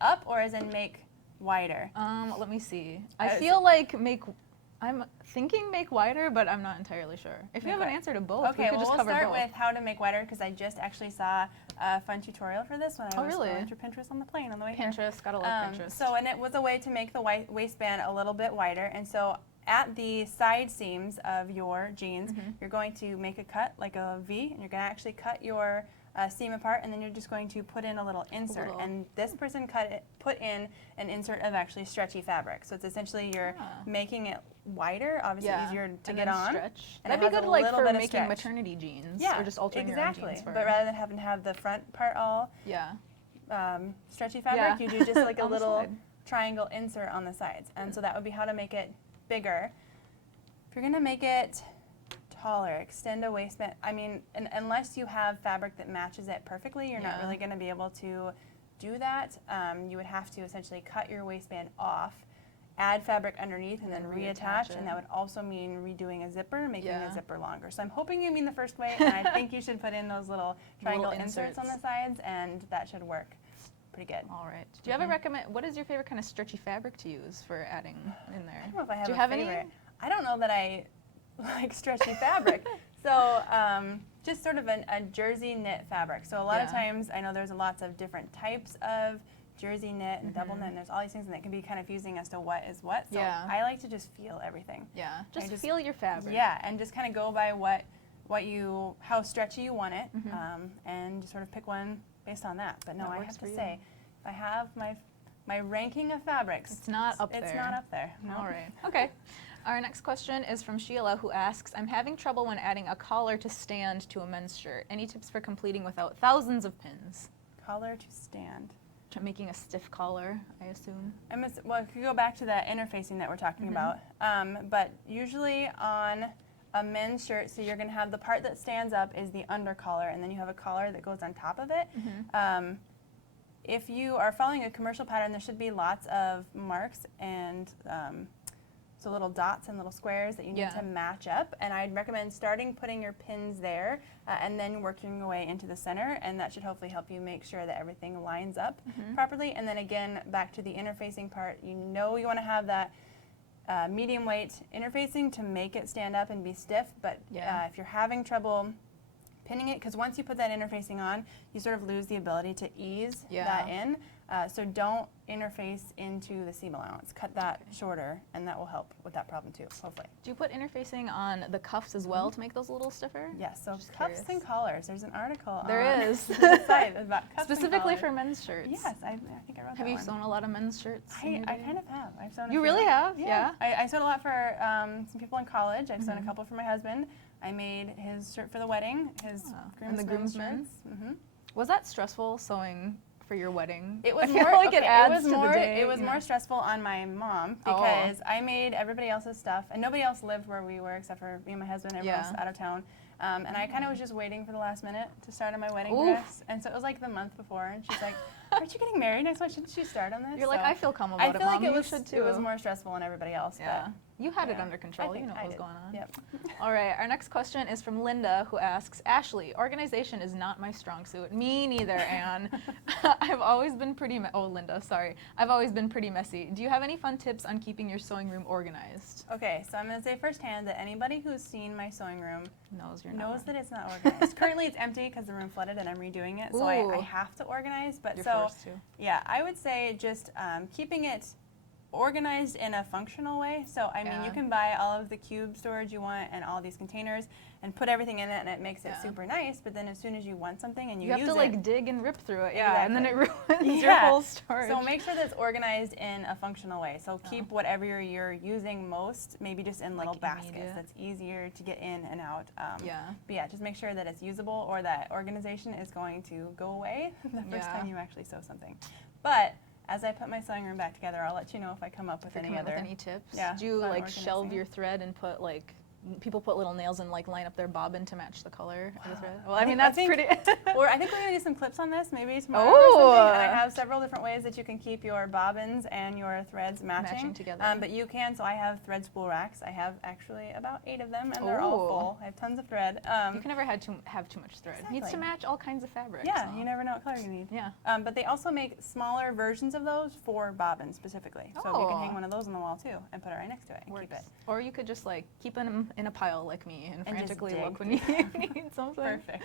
up, or as in make wider? Let me see. I feel like I'm thinking make wider, but I'm not entirely sure. If you have an answer to both, we could just cover we'll start both. with how to make wider, because I just actually saw a fun tutorial for this when I was going through Pinterest on the plane on the way here. Pinterest, gotta love Pinterest. So, and it was a way to make the waistband a little bit wider. And so at the side seams of your jeans, you're going to make a cut like a V, and you're going to actually cut your seam apart, and then you're just going to put in a little insert. And this person put in an insert of actually stretchy fabric. So it's essentially you're making it wider, obviously easier to get on. Stretch. And that'd be good like for making stretch. maternity jeans, Yeah, or just altering your own jeans for. But rather than having to have the front part all stretchy fabric, you do just like a little triangle insert on the sides. And so that would be how to make it bigger. If you're going to make it taller, extend a waistband, I mean, unless you have fabric that matches it perfectly, you're not really going to be able to do that. You would have to essentially cut your waistband off, add fabric underneath, and then reattach, and that would also mean redoing a zipper, making the zipper longer. So I'm hoping you mean the first way, and I think you should put in those little triangle inserts on the sides, and that should work pretty good. All right. Do you ever what is your favorite kind of stretchy fabric to use for adding in there? I don't know if I have Do you a have favorite. any? I don't know that I like stretchy fabric. So just sort of a jersey knit fabric. So a lot of times I know there's lots of different types of jersey knit and double knit, and there's all these things, and that can be kind of confusing as to what is what. So I like to just feel everything. Yeah, just feel your fabric. Yeah, and just kind of go by how stretchy you want it, and just sort of pick one based on that. But no, I have to say, if I have my ranking of fabrics, it's not up there. It's not up there. No. All right. Okay. Our next question is from Sheila, who asks, I'm having trouble when adding a collar to stand to a men's shirt. Any tips for completing without thousands of pins? Collar to stand. Making a stiff collar, I assume. Well, if you go back to that interfacing that we're talking about, but usually on a men's shirt, so you're going to have the part that stands up is the under collar, and then you have a collar that goes on top of it. if you are following a commercial pattern, there should be lots of marks and so little dots and little squares that you need to match up. And I'd recommend starting putting your pins there and then working your way into the center, and that should hopefully help you make sure that everything lines up properly. And then again, back to the interfacing part, you know you want to have that medium weight interfacing to make it stand up and be stiff, but if you're having trouble pinning it, because once you put that interfacing on, you sort of lose the ability to ease that in. So don't interface into the seam allowance. Cut that shorter, and that will help with that problem too, hopefully. Do you put interfacing on the cuffs as well to make those a little stiffer? Yes, so cuffs and collars. There's an article there on is. the site about cuffs specifically and for men's shirts. Yes, I think I wrote Have that you one. sewn a lot of men's shirts? I kind of have. I've sewn a You few. really have? Yeah. I sewed a lot for some people in college. I've sewn a couple for my husband. I made his shirt for the wedding, his groomsmen's. Was that stressful sewing for your wedding? It was I feel more like it adds to the day. It was more stressful on my mom because I made everybody else's stuff, and nobody else lived where we were except for me and my husband. Everyone else was out of town. And I kind of was just waiting for the last minute to start on my wedding dress. And so it was like the month before, and she's like, aren't you getting married next month? Shouldn't you start on this? You're like, I feel calm about it, Mom. Like you should too. It was more stressful than everybody else. Yeah. But you had it under control. You know what was did. going on. Yep. All right. Our next question is from Linda, who asks, Ashley, organization is not my strong suit. Me neither, Anne. I've always been pretty Linda, sorry. I've always been pretty messy. Do you have any fun tips on keeping your sewing room organized? Okay, so I'm going to say firsthand that anybody who's seen my sewing room knows that it's not organized. Currently it's empty because the room flooded and I'm redoing it, so I have to organize. But You're so forced to. Yeah, I would say just keeping it organized in a functional way. So I mean, you can buy all of the cube storage you want and all these containers and put everything in it, and it makes it super nice. But then as soon as you want something and you use it, have to like dig and rip through it, Exactly. and then it ruins your whole storage. So make sure that it's organized in a functional way. So keep whatever you're using most, maybe just in little baskets. That's easier to get in and out. But yeah, just make sure that it's usable, or that organization is going to go away the first time you actually sew something. But as I put my sewing room back together, I'll let you know if I come up with any tips. Yeah, do you like shelve your thread and put like people put little nails and like line up their bobbin to match the color of the thread? Well, I mean that's pretty. Or I think we're gonna do some clips on this maybe tomorrow or something. And I have several different ways that you can keep your bobbins and your threads matching together. But you can. So I have thread spool racks. I have actually about 8 of them, and they're all full. I have tons of thread. You can never have too much thread. It needs to match all kinds of fabrics. Yeah, you never know what color you need. Yeah. But they also make smaller versions of those for bobbins specifically. So you can hang one of those on the wall too and put it right next to it and keep it. Or you could just like keep them in a pile like me and frantically look when you need something. Perfect.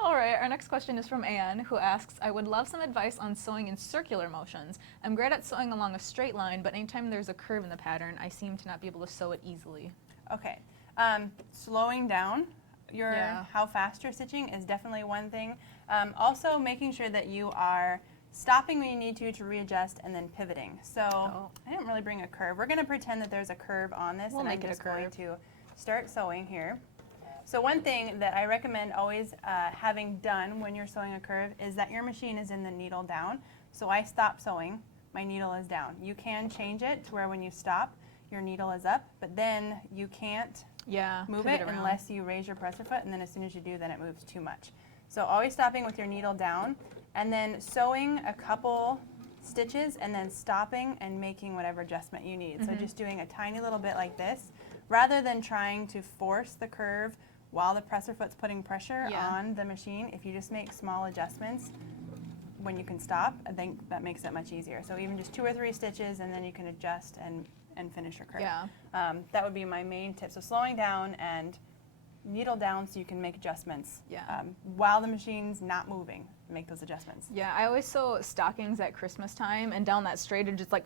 All right, our next question is from Anne, who asks, I would love some advice on sewing in circular motions. I'm great at sewing along a straight line, but anytime there's a curve in the pattern, I seem to not be able to sew it easily. Okay. Slowing down how fast you're stitching is definitely one thing. Also making sure that you are stopping when you need to readjust, and then pivoting. So I didn't really bring a curve. We're going to pretend that there's a curve on this, and I'm just going to start sewing here. So one thing that I recommend always having done when you're sewing a curve is that your machine is in the needle down. So I stop sewing, my needle is down. You can change it to where when you stop, your needle is up, but then you can't move it unless you raise your presser foot, and then as soon as you do, then it moves too much. So always stopping with your needle down, and then sewing a couple stitches, and then stopping and making whatever adjustment you need. So just doing a tiny little bit like this, rather than trying to force the curve while the presser foot's putting pressure on the machine. If you just make small adjustments when you can stop, I think that makes it much easier. So even just 2 or 3 stitches, and then you can adjust and finish your curve. That would be my main tip. So slowing down and needle down so you can make adjustments while the machine's not moving. Make those adjustments. Yeah, I always sew stockings at Christmas time, and down that straight and just like,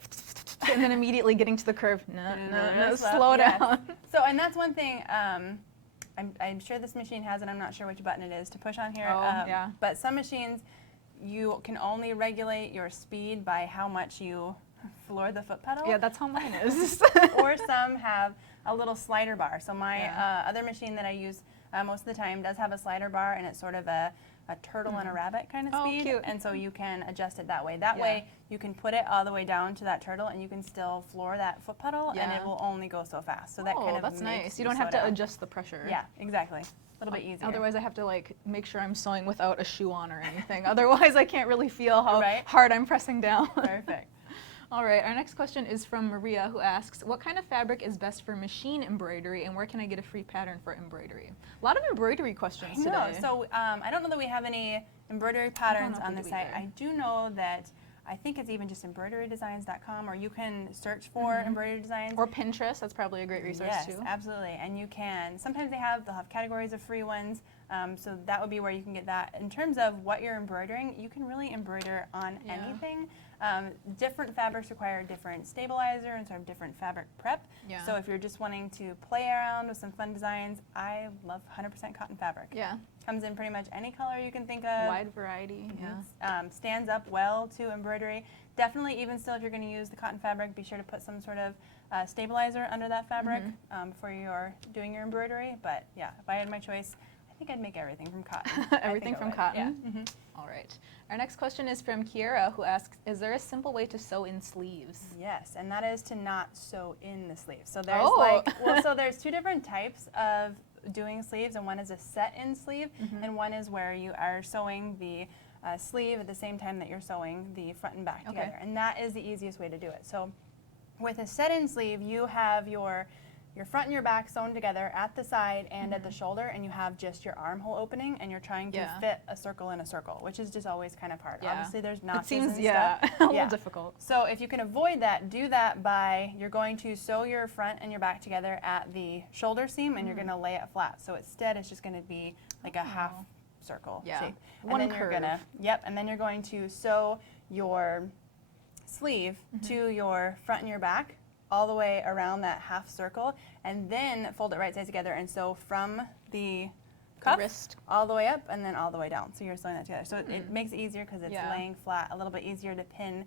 and then immediately getting to the curve. No, slow down. So, and that's one thing. I'm sure this machine has it. I'm not sure which button it is to push on here. But some machines, you can only regulate your speed by how much you floor the foot pedal. Yeah, that's how mine is. Or some have a little slider bar. So my other machine that I use most of the time does have a slider bar, and it's sort of a a turtle and a rabbit kind of Oh, speed. cute. And so you can adjust it that way. That Yeah. way you can put it all the way down to that turtle and you can still floor that foot pedal and Yeah. it will only go so fast. So that kind of that's makes nice. You don't have slow to down. adjust the pressure. Yeah, exactly. A little bit easier. Otherwise, I have to like make sure I'm sewing without a shoe on or anything. Otherwise, I can't really feel how Right. hard I'm pressing down. Perfect. All right, our next question is from Maria, who asks, what kind of fabric is best for machine embroidery, and where can I get a free pattern for embroidery? A lot of embroidery questions No, today. so I don't know that we have any embroidery patterns know if on we the do site. either. I do know that I think it's even just embroiderydesigns.com, or you can search for embroidery designs. Or Pinterest, that's probably a great resource Yes, too. absolutely. And you can, sometimes they'll have categories of free ones, so that would be where you can get that. In terms of what you're embroidering, you can really embroider on Yeah. anything. Different fabrics require different stabilizer and sort of different fabric prep. Yeah. So if you're just wanting to play around with some fun designs, I love 100% cotton fabric. Yeah, Comes in pretty much any color you can think of. wide variety. Yeah. Stands up well to embroidery. Definitely, even still, if you're going to use the cotton fabric, be sure to put some sort of stabilizer under that fabric for your doing your embroidery. But yeah, if I had my choice, I think I'd make everything from cotton. Everything from cotton? Yeah. All right. Our next question is from Kiera, who asks, is there a simple way to sew in sleeves? Yes, and that is to not sew in the sleeves. So there's so there's two different types of doing sleeves, and one is a set-in sleeve, and one is where you are sewing the sleeve at the same time that you're sewing the front and back together, and that is the easiest way to do it. So with a set-in sleeve, you have your front and your back sewn together at the side and at the shoulder, and you have just your armhole opening, and you're trying to fit a circle in a circle, which is just always kind of hard. Yeah. Obviously, there's notches It seems, and stuff. a little difficult. So if you can avoid that, do that by, you're going to sew your front and your back together at the shoulder seam, and you're going to lay it flat. So instead, it's just going to be like a half circle shape. One and then curve. you're gonna, and then you're going to sew your sleeve to your front and your back all the way around that half circle, and then fold it right sides together and sew from the cuff wrist all the way up and then all the way down. So you're sewing that together. So it makes it easier because it's laying flat, a little bit easier to pin.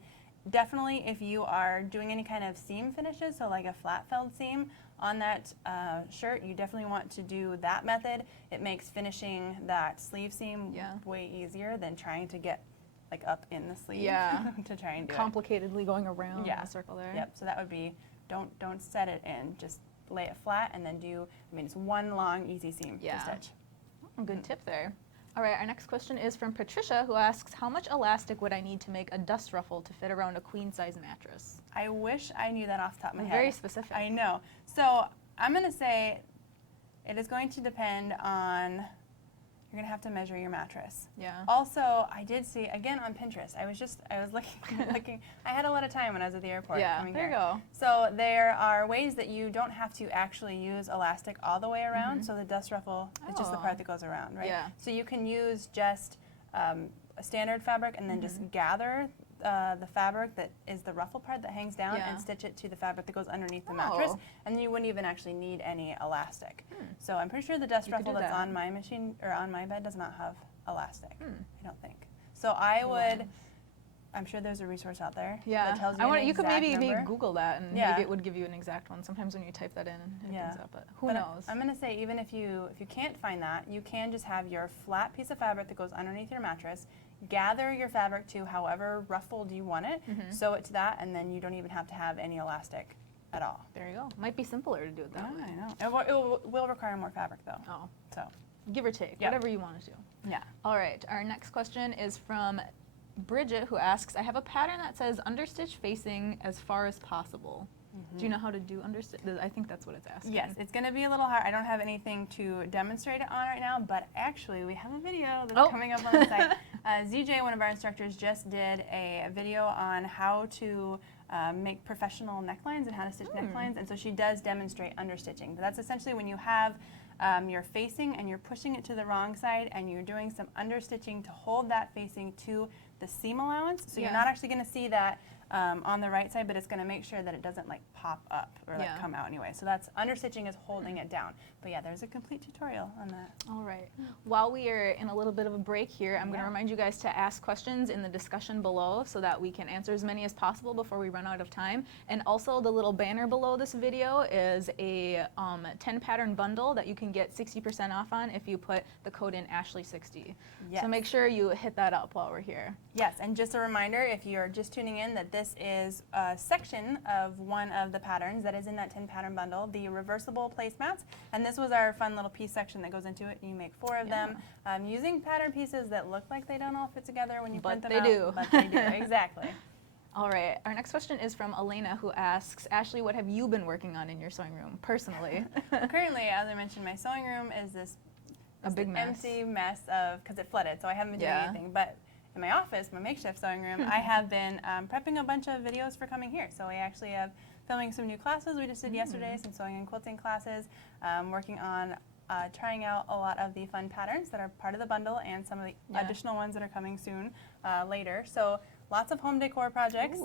Definitely if you are doing any kind of seam finishes, so like a flat felled seam on that shirt, you definitely want to do that method. It makes finishing that sleeve seam way easier than trying to get like up in the sleeve to try and do complicatedly going around in a circle there. Yep, so that would be, don't set it in, just lay it flat and then do, it's one long easy seam to stitch. Good tip there. All right, our next question is from Patricia, who asks, how much elastic would I need to make a dust ruffle to fit around a queen size mattress? I wish I knew that off the top of my head. Very specific. I know. So I'm going to say it is going to depend on, you're going to have to measure your mattress. Yeah. Also, I did see, again on Pinterest, I was looking, I had a lot of time when I was at the airport coming there here. you go. So there are ways that you don't have to actually use elastic all the way around, so the dust ruffle is just the part that goes around, right? Yeah. So you can use just a standard fabric and then just gather the fabric that is the ruffle part that hangs down and stitch it to the fabric that goes underneath the mattress, and then you wouldn't even actually need any elastic. So I'm pretty sure the dust ruffle that's on my machine or on my bed does not have elastic. I don't think. So I would. I'm sure there's a resource out there that tells you you could maybe number. Google that and maybe it would give you an exact one. Sometimes when you type that in, it brings up, but who knows? I'm going to say even if you can't find that, you can just have your flat piece of fabric that goes underneath your mattress, gather your fabric to however ruffled you want it, sew it to that, and then you don't even have to have any elastic at all. There you go. Might be simpler to do it that way. I know. It will require more fabric though. Oh. So. Give or take, whatever you want to do. Yeah. All right, our next question is from Bridget, who asks, I have a pattern that says understitch facing as far as possible. Do you know how to do understitch? I think that's what it's asking. Yes, it's going to be a little hard. I don't have anything to demonstrate it on right now, but actually we have a video that's coming up on the site. ZJ, one of our instructors, just did a video on how to make professional necklines and how to stitch necklines, and so she does demonstrate understitching. But that's essentially when you have your facing and you're pushing it to the wrong side and you're doing some understitching to hold that facing to the seam allowance. So you're not actually going to see that on the right side, but it's going to make sure that it doesn't like pop up or like come out anyway. So that's understitching is holding it down. But yeah, there's a complete tutorial on that. All right. While we are in a little bit of a break here, I'm going to remind you guys to ask questions in the discussion below so that we can answer as many as possible before we run out of time. And also the little banner below this video is a 10 pattern bundle that you can get 60% off on if you put the code in Ashley60. Yes. So make sure you hit that up while we're here. Yes, and just a reminder, if you're just tuning in, that this is a section of one of the patterns that is in that 10 pattern bundle, the reversible placemats. And this was our fun little piece section that goes into it. You make 4 of them using pattern pieces that look like they don't all fit together when you print them out. But they do, exactly. All right, our next question is from Elena, who asks, Ashley, what have you been working on in your sewing room, personally? Currently, as I mentioned, my sewing room is this big mess. empty mess of, because it flooded, so I haven't been doing anything. But in my office, my makeshift sewing room, I have been prepping a bunch of videos for coming here. So we actually have filming some new classes we just did yesterday, some sewing and quilting classes, working on trying out a lot of the fun patterns that are part of the bundle and some of the additional ones that are coming soon later. So lots of home decor projects.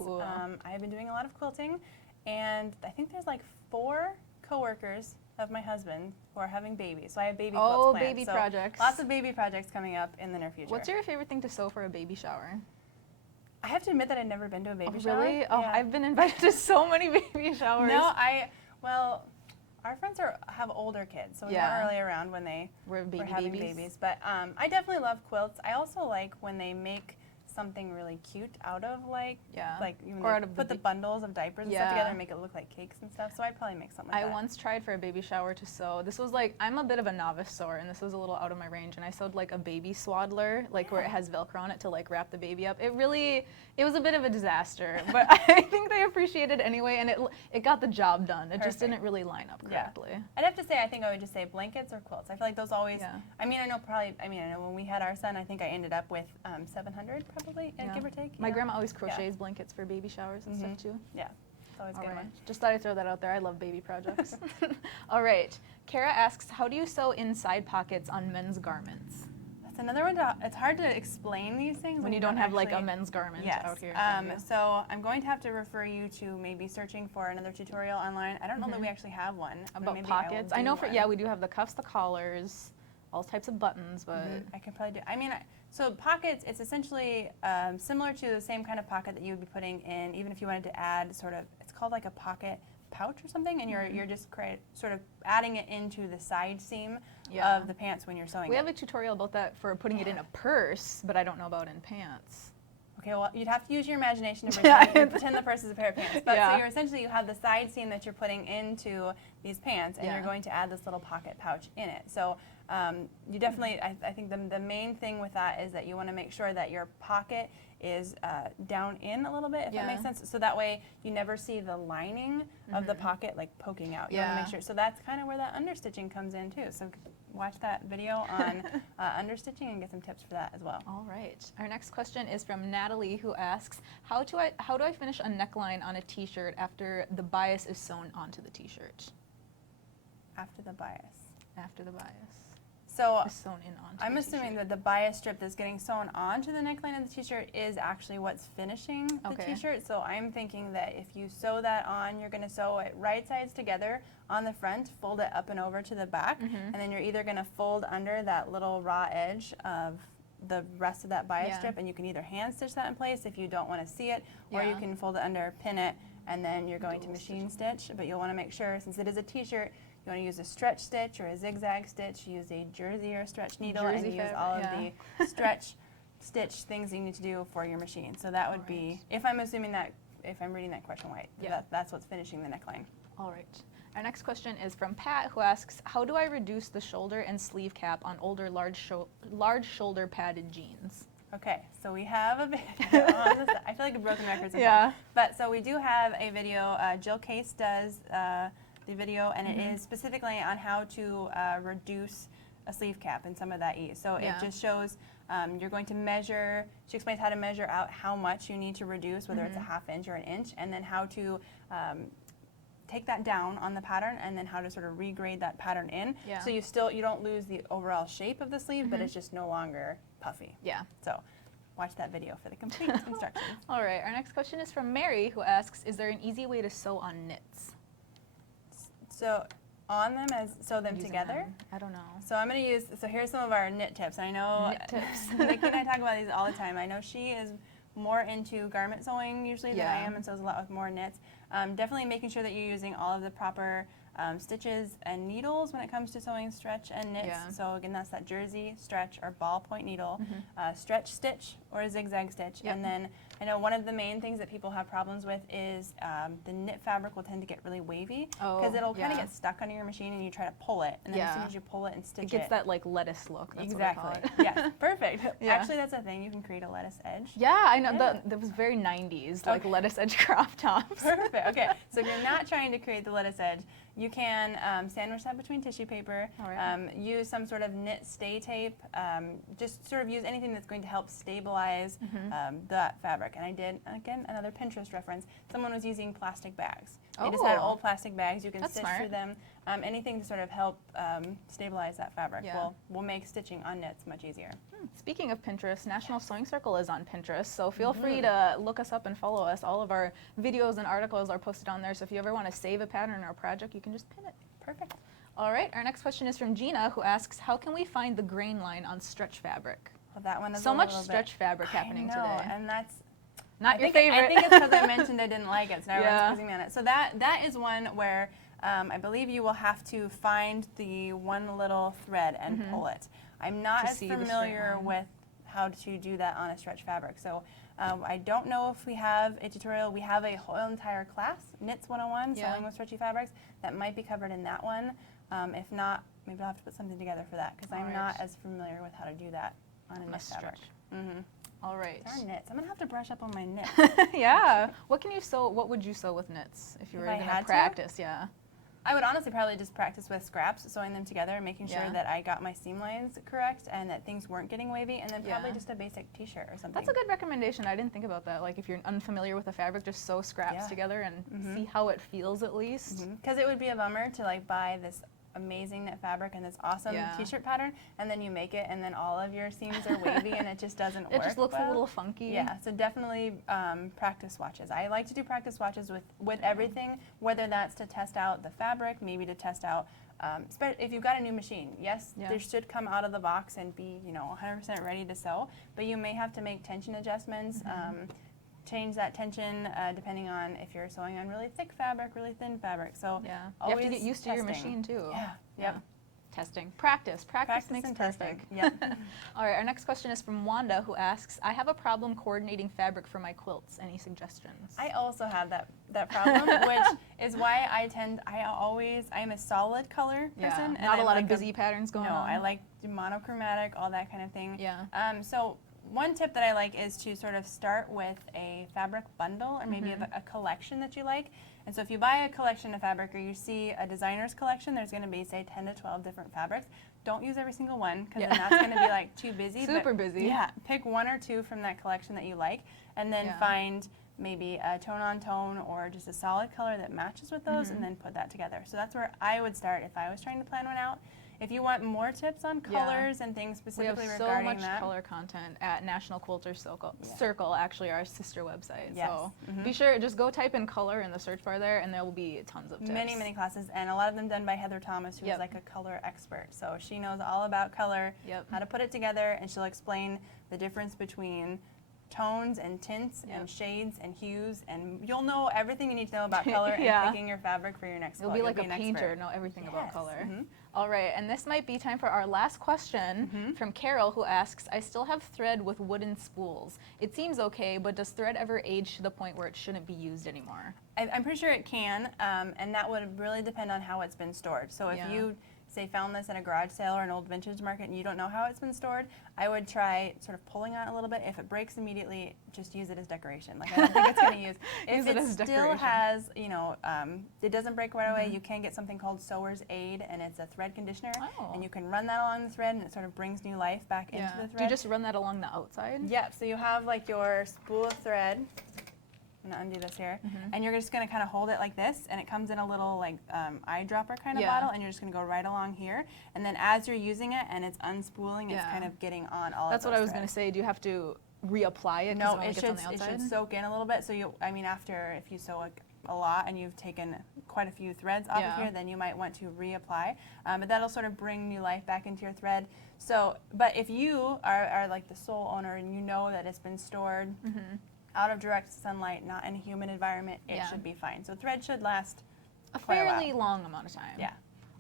I have been doing a lot of quilting, and I think there's like 4 coworkers of my husband who are having babies. So I have baby quilts planned. Baby projects. Lots of baby projects coming up in the near future. What's your favorite thing to sew for a baby shower? I have to admit that I've never been to a baby shower. Really? Oh, I've been invited to so many baby showers. No, well, our friends have older kids, so we weren't really around when they were having babies. But I definitely love quilts. I also like when they make something really cute out of like put the bundles of diapers and stuff together and make it look like cakes and stuff. So I'd probably make something like that. I once tried for a baby shower to sew. This was like, I'm a bit of a novice sewer, and this was a little out of my range, and I sewed like a baby swaddler, like where it has Velcro on it to like wrap the baby up. It was a bit of a disaster, but I think they appreciated it anyway, and it got the job done. It just didn't really line up correctly. I'd have to say, I think I would just say blankets or quilts. I feel like those always, I know when we had our son, I think I ended up with 700 probably, give or take. My grandma always crochets blankets for baby showers and stuff too. Yeah, it's always a good one. Just thought I'd throw that out there. I love baby projects. All right. Kara asks, how do you sew inside pockets on men's garments? That's another one. It's hard to explain these things when you don't have like a men's garment out here. So I'm going to have to refer you to maybe searching for another tutorial online. I don't know that we actually have one. About pockets. I know we do have the cuffs, the collars, all types of buttons, but I could probably do. So pockets, it's essentially similar to the same kind of pocket that you would be putting in, even if you wanted to add it's called like a pocket pouch or something, and you're just sort of adding it into the side seam of the pants when you're sewing We have a tutorial about that for putting it in a purse, but I don't know about in pants. Okay, well, you'd have to use your imagination to pretend the purse is a pair of pants. But so you have the side seam that you're putting into these pants, and you're going to add this little pocket pouch in it. So you definitely, I think the main thing with that is that you want to make sure that your pocket is down in a little bit, if that makes sense. So that way you never see the lining of the pocket like poking out. You want to make sure. So that's kind of where that understitching comes in too. So watch that video on understitching and get some tips for that as well. All right. Our next question is from Natalie, who asks, how do I finish a neckline on a t-shirt after the bias is sewn onto the t-shirt? After the bias. After the bias. So sewn in onto I'm assuming that the bias strip that's getting sewn onto the neckline of the t-shirt is actually what's finishing the t-shirt. So I'm thinking that if you sew that on, you're going to sew it right sides together on the front, fold it up and over to the back, and then you're either going to fold under that little raw edge of the rest of that bias strip, and you can either hand stitch that in place if you don't want to see it, or you can fold it under, pin it, and then you're going to machine stitch. But you'll want to make sure, since it is a t-shirt, you want to use a stretch stitch or a zigzag stitch, use a jersey or stretch needle, and use all of the stretch stitch things you need to do for your machine. So that would be, if I'm assuming that, if I'm reading that question right, that's what's finishing the neckline. All right. Our next question is from Pat, who asks, how do I reduce the shoulder and sleeve cap on older large shoulder padded jeans? Okay, so we have a video on this. I feel like a broken record sometimes. But so we do have a video. Jill Case does the video, and it is specifically on how to reduce a sleeve cap and some of that ease. So it just shows you're going to measure, she explains how to measure out how much you need to reduce, whether it's a ½ inch or an inch, and then how to take that down on the pattern, and then how to sort of regrade that pattern in. So you don't lose the overall shape of the sleeve, but it's just no longer puffy. So watch that video for the complete instructions. All right, our next question is from Mary, who asks, is there an easy way to sew on knits? So on them as sew them Using together. them. I don't know. So I'm going to use, so here's some of our knit tips. I know Knit tips. Nikki and I talk about these all the time. I know she is more into garment sewing usually than I am, and sews a lot with more knits. Definitely making sure that you're using all of the proper stitches and needles when it comes to sewing stretch and knits. Yeah. So again, that's that jersey, stretch, or ballpoint needle, stretch stitch, or zigzag stitch. Yep. And then I know one of the main things that people have problems with is the knit fabric will tend to get really wavy because it'll kind of get stuck under your machine and you try to pull it, and then as soon as you pull it and stitch it, gets that like lettuce look. That's exactly. what I call it. Yes, perfect. Yeah. Actually, that's a thing. You can create a lettuce edge. Yeah, I know. Yeah. That was very 90s, like Okay. lettuce edge crop tops. Perfect. Okay, so if you're not trying to create the lettuce edge, you can sandwich that between tissue paper, All right. use some sort of knit stay tape, just sort of use anything that's going to help stabilize that fabric. And I did, again, another Pinterest reference. Someone was using plastic bags. They just had Oh. old plastic bags. You can That's stitch smart. through them. Anything to sort of help stabilize that fabric Yeah. will make stitching on knits much easier. Speaking of Pinterest, National Sewing Circle is on Pinterest, so feel free to look us up and follow us. All of our videos and articles are posted on there, so if you ever want to save a pattern or a project, you can just pin it. Perfect. All right, our next question is from Gina, who asks, how can we find the grain line on stretch fabric? Well, that one is So a much little stretch fabric bit, happening I know, today. and that's Not your I favorite. think it's because I mentioned I didn't like it, so everyone's Yeah. quizzing me on it. So that is one where I believe you will have to find the one little thread and pull it. I'm not To as see the straight familiar line. with how to do that on a stretch fabric. So I don't know if we have a tutorial. We have a whole entire class, Knits 101, Yeah. Sewing with Stretchy Fabrics, that might be covered in that one. If not, maybe I'll have to put something together for that because I'm Alright. not as familiar with how to do that on a On a knit fabric. stretch. All right. Darn knits. I'm going to have to brush up on my knits. Yeah. What can you sew? What would you sew with knits if you If were I going had to to? practice? Yeah. I would honestly probably just practice with scraps, sewing them together and making sure Yeah. that I got my seam lines correct and that things weren't getting wavy, and then probably Yeah. just a basic t-shirt or something. That's a good recommendation. I didn't think about that. Like if you're unfamiliar with a fabric, just sew scraps Yeah. together and see how it feels at least. Because it would be a bummer to like buy this amazing knit fabric and this awesome Yeah. t-shirt pattern, and then you make it and then all of your seams are wavy and it just doesn't work. It just looks well. a little funky. Yeah, so definitely practice swatches. I like to do practice swatches with everything, whether that's to test out the fabric, maybe to test out, if you've got a new machine. Yes, Yeah. they should come out of the box and be 100% ready to sew, but you may have to make tension adjustments, change that tension depending on if you're sewing on really thick fabric, really thin fabric. So Yeah. You have to get always used to your testing. machine too. Yeah, Yeah. yep. Testing. Practice. Practice makes and perfect. testing. Yep. All right, our next question is from Wanda, who asks, I have a problem coordinating fabric for my quilts. Any suggestions? I also have that problem, which is why I'm a solid color person. Yeah, and not I a lot like of busy patterns going No, on. I like monochromatic, all that kind of thing. Yeah. So one tip that I like is to sort of start with a fabric bundle or maybe a collection that you like. And so if you buy a collection of fabric or you see a designer's collection, there's going to be, say, 10 to 12 different fabrics. Don't use every single one because then that's going to be like too busy. Super busy. Yeah, pick one or two from that collection that you like and then find maybe a tone-on-tone or just a solid color that matches with those and then put that together. So that's where I would start if I was trying to plan one out. If you want more tips on colors and things We have specifically so regarding much that, color content at National Quilter Circle, Yeah. actually our sister website. Yes. So be sure, just go type in color in the search bar there and there will be tons of tips. many classes, and a lot of them done by Heather Thomas, who is like a color expert. So she knows all about color, how to put it together, and she'll explain the difference between tones and tints and shades and hues, and you'll know everything you need to know about color and picking your fabric for your next You'll quilt. be like a an painter, expert. know everything about Yes. color. All right, and this might be time for our last question from Carol, who asks, I still have thread with wooden spools. It seems okay, but does thread ever age to the point where it shouldn't be used anymore? I'm pretty sure it can, and that would really depend on how it's been stored. So if you say found this at a garage sale or an old vintage market and you don't know how it's been stored, I would try sort of pulling on it a little bit. If it breaks immediately, just use it as decoration. Like I don't think it's going to use. If it as still decoration. has, it doesn't break right away, you can get something called Sewer's Aid, and it's a thread conditioner, and you can run that along the thread, and it sort of brings new life back into the thread. Do you just run that along the outside? Yep. So you have like your spool of thread. I'm gonna undo this here, and you're just gonna kind of hold it like this, and it comes in a little like eyedropper kind of bottle, and you're just gonna go right along here, and then as you're using it and it's unspooling, it's kind of getting on all. That's of what those I was going to threads. say. Do you have to reapply it? 'Cause No, only it gets on should, the it outside? should soak in a little bit. So after, if you sew like a lot and you've taken quite a few threads off of here, then you might want to reapply. But that'll sort of bring new life back into your thread. So, but if you are like the sole owner and you know that it's been stored out of direct sunlight, not in a humid environment, it should be fine. So thread should last a quite a while. fairly long amount of time. Yeah.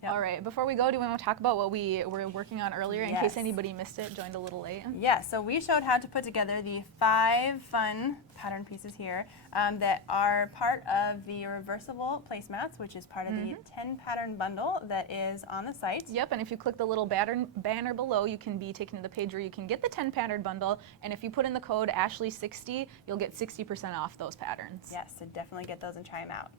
Yep. All right, before we go, do we want to talk about what we were working on earlier in case Yes. anybody missed it, joined a little late? Yeah, so we showed how to put together the 5 fun pattern pieces here that are part of the reversible placemats, which is part of the 10 pattern bundle that is on the site. Yep, and if you click the little banner below, you can be taken to the page where you can get the 10 pattern bundle, and if you put in the code Ashley60, you'll get 60% off those patterns. Yes, so definitely get those and try them out.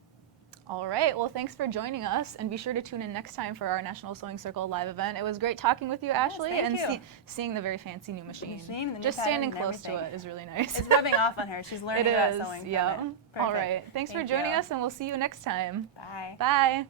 All right, well, thanks for joining us, and be sure to tune in next time for our National Sewing Circle live event. It was great talking with you, Ashley, thank and you. seeing the very fancy new machine. And the new Just pattern standing and close to everything. it is really nice. It's rubbing off on her. She's learning It about is, sewing from yeah. it. All Perfect. right, thanks for Thank joining you. us, and we'll see you next time. Bye. Bye.